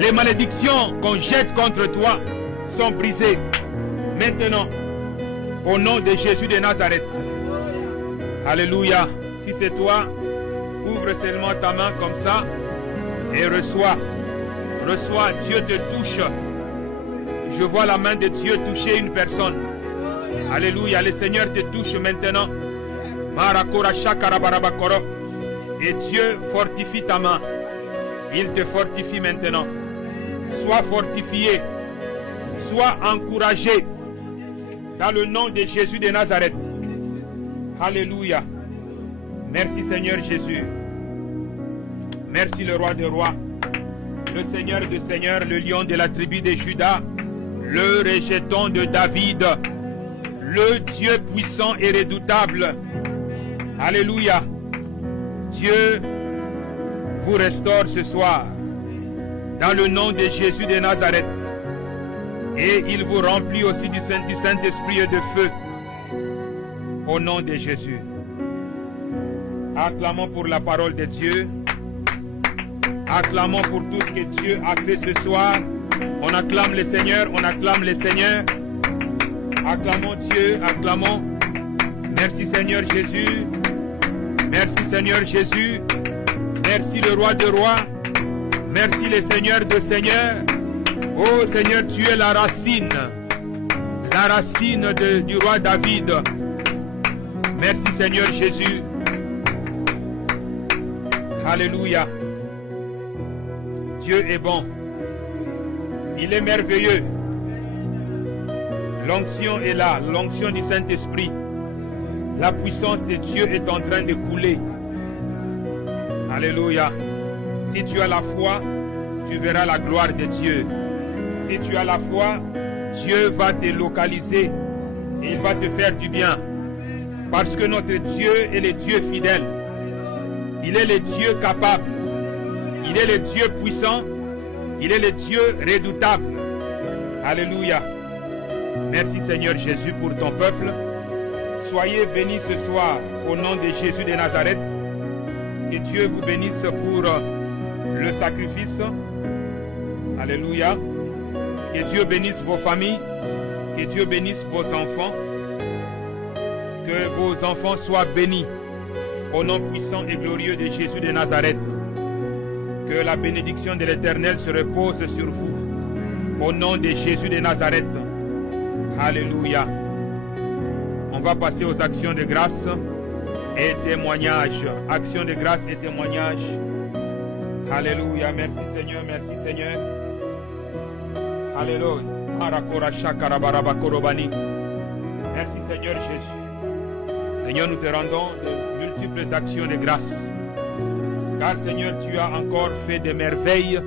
les malédictions qu'on jette contre toi sont brisées maintenant. Au nom de Jésus de Nazareth. Alléluia. Si c'est toi, ouvre seulement ta main comme ça et reçois. Reçois, Dieu te touche. Je vois la main de Dieu toucher une personne. Alléluia, le Seigneur te touche maintenant. Et Dieu fortifie ta main. Il te fortifie maintenant. Sois fortifié. Sois encouragé. Dans le nom de Jésus de Nazareth. Alléluia. Merci Seigneur Jésus. Merci le roi des rois. Le Seigneur des seigneurs, le lion de la tribu de Juda. Le rejeton de David. Le Dieu puissant et redoutable. Alléluia. Dieu vous restaure ce soir. Dans le nom de Jésus de Nazareth. Et il vous remplit aussi du Saint-Esprit et de feu. Au nom de Jésus. Acclamons pour la parole de Dieu. Acclamons pour tout ce que Dieu a fait ce soir. On acclame le Seigneur, on acclame le Seigneur. Acclamons Dieu, acclamons. Merci Seigneur Jésus. Merci Seigneur Jésus. Merci le roi des rois. Merci le Seigneur de seigneurs. Oh Seigneur, tu es la racine du roi David. Merci Seigneur Jésus. Alléluia. Dieu est bon. Il est merveilleux. L'onction est là, l'onction du Saint-Esprit. La puissance de Dieu est en train de couler. Alléluia. Si tu as la foi, tu verras la gloire de Dieu. Si tu as la foi, Dieu va te localiser et il va te faire du bien. Parce que notre Dieu est le Dieu fidèle. Il est le Dieu capable. Il est le Dieu puissant. Il est le Dieu redoutable. Alléluia. Merci Seigneur Jésus pour ton peuple. Soyez bénis ce soir au nom de Jésus de Nazareth. Que Dieu vous bénisse pour le sacrifice. Alléluia. Que Dieu bénisse vos familles. Que Dieu bénisse vos enfants. Que vos enfants soient bénis au nom puissant et glorieux de Jésus de Nazareth. Que la bénédiction de l'Éternel se repose sur vous. Au nom de Jésus de Nazareth. Alléluia. On va passer aux actions de grâce et témoignages. Actions de grâce et témoignages. Alléluia. Merci Seigneur, merci Seigneur. Alléluia. Merci Seigneur Jésus. Seigneur, nous te rendons de multiples actions de grâce. Car Seigneur, tu as encore fait des merveilles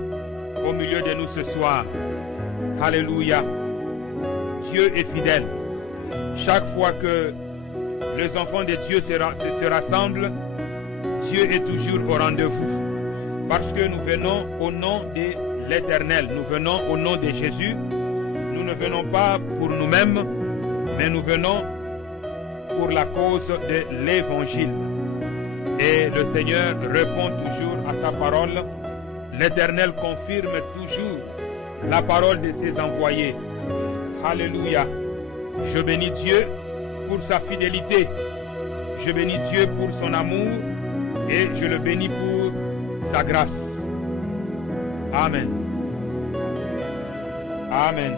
au milieu de nous ce soir. Alléluia. Dieu est fidèle. Chaque fois que les enfants de Dieu se rassemblent, Dieu est toujours au rendez-vous. Parce que nous venons au nom de l'Éternel. Nous venons au nom de Jésus. Nous ne venons pas pour nous-mêmes, mais nous venons pour la cause de l'évangile. Et le Seigneur répond toujours à sa parole. L'Éternel confirme toujours la parole de ses envoyés. Alléluia. Je bénis Dieu pour sa fidélité. Je bénis Dieu pour son amour et je le bénis pour sa grâce. Amen. Amen.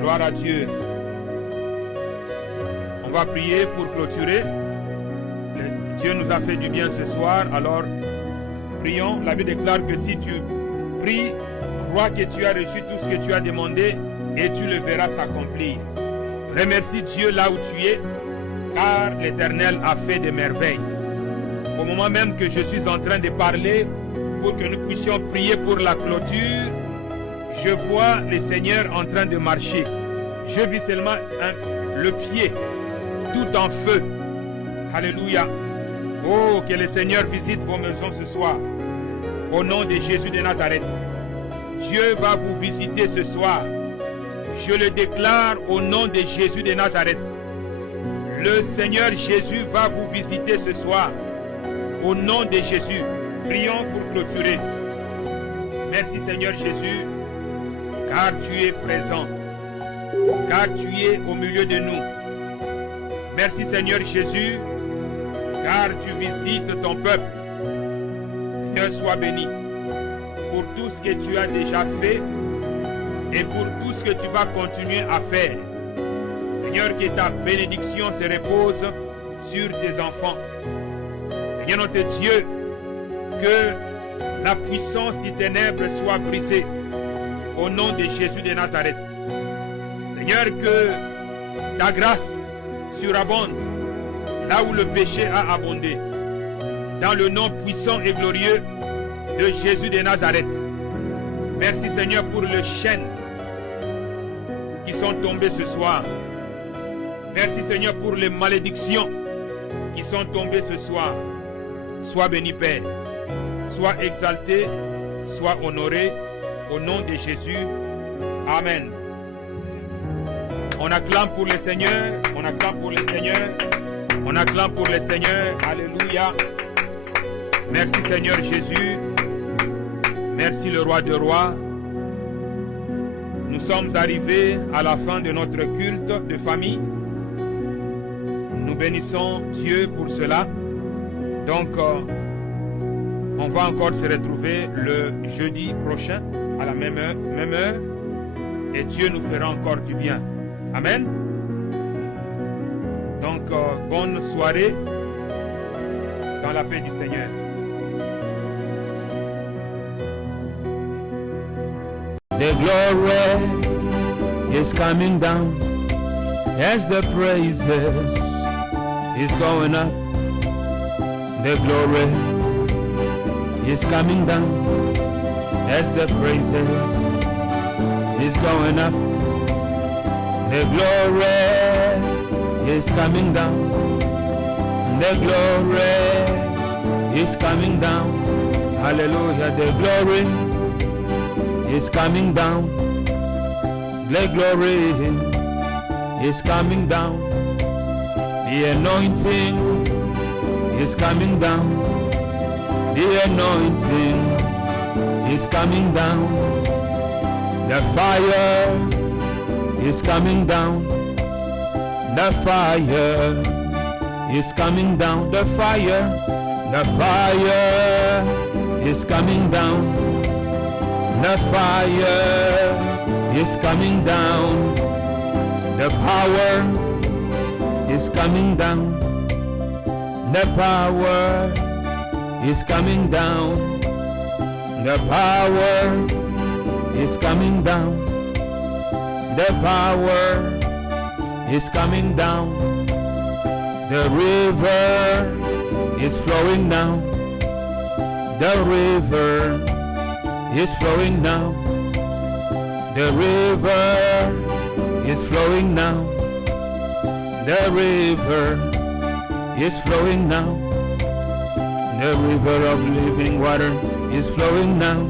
Gloire à Dieu. On va prier pour clôturer. Dieu nous a fait du bien ce soir, alors prions. La Bible déclare que si tu pries, crois que tu as reçu tout ce que tu as demandé et tu le verras s'accomplir. Remercie Dieu là où tu es, car l'Éternel a fait des merveilles. Au moment même que je suis en train de parler, pour que nous puissions prier pour la clôture, je vois le Seigneur en train de marcher. Je vis seulement le pied, tout en feu. Alléluia. Oh, que le Seigneur visite vos maisons ce soir. Au nom de Jésus de Nazareth. Dieu va vous visiter ce soir. Je le déclare au nom de Jésus de Nazareth. Le Seigneur Jésus va vous visiter ce soir. Au nom de Jésus. Prions pour clôturer. Merci Seigneur Jésus, car tu es présent, car tu es au milieu de nous. Merci Seigneur Jésus, car tu visites ton peuple. Seigneur, sois béni pour tout ce que tu as déjà fait et pour tout ce que tu vas continuer à faire. Seigneur, que ta bénédiction se repose sur tes enfants. Seigneur notre Dieu, que la puissance des ténèbres soit brisée au nom de Jésus de Nazareth. Seigneur, que ta grâce surabonde là où le péché a abondé. Dans le nom puissant et glorieux de Jésus de Nazareth. Merci Seigneur pour les chaînes qui sont tombées ce soir. Merci Seigneur pour les malédictions qui sont tombées ce soir. Sois béni Père. Sois exalté, sois honoré, au nom de Jésus. Amen. On acclame pour le Seigneur, on acclame pour le Seigneur, on acclame pour le Seigneur. Alléluia. Merci Seigneur Jésus. Merci le Roi de Rois. Nous sommes arrivés à la fin de notre culte de famille. Nous bénissons Dieu pour cela. Donc, on va encore se retrouver le jeudi prochain à la même heure et Dieu nous fera encore du bien. Amen. Donc, bonne soirée dans la paix du Seigneur. The glory is coming down as the praises is going up. The glory is coming down as the praises is going up. The glory is coming down. The glory is coming down. Hallelujah. The glory is coming down. The glory is coming down. The anointing is coming down. The anointing is coming down. The fire is coming down. The fire is coming down. The fire is coming down. The fire is coming down. The power is coming down. The power is coming down. The power is coming down. The power is coming down. The river is flowing now. The river is flowing now. The river is flowing now. The river is flowing now. The river of living water is flowing now.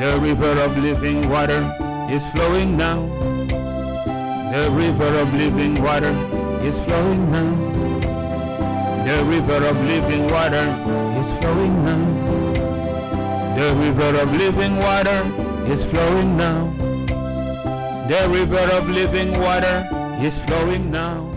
The river of living water is flowing now. The river of living water is flowing now. The river of living water is flowing now. The river of living water is flowing now. The river of living water is flowing now.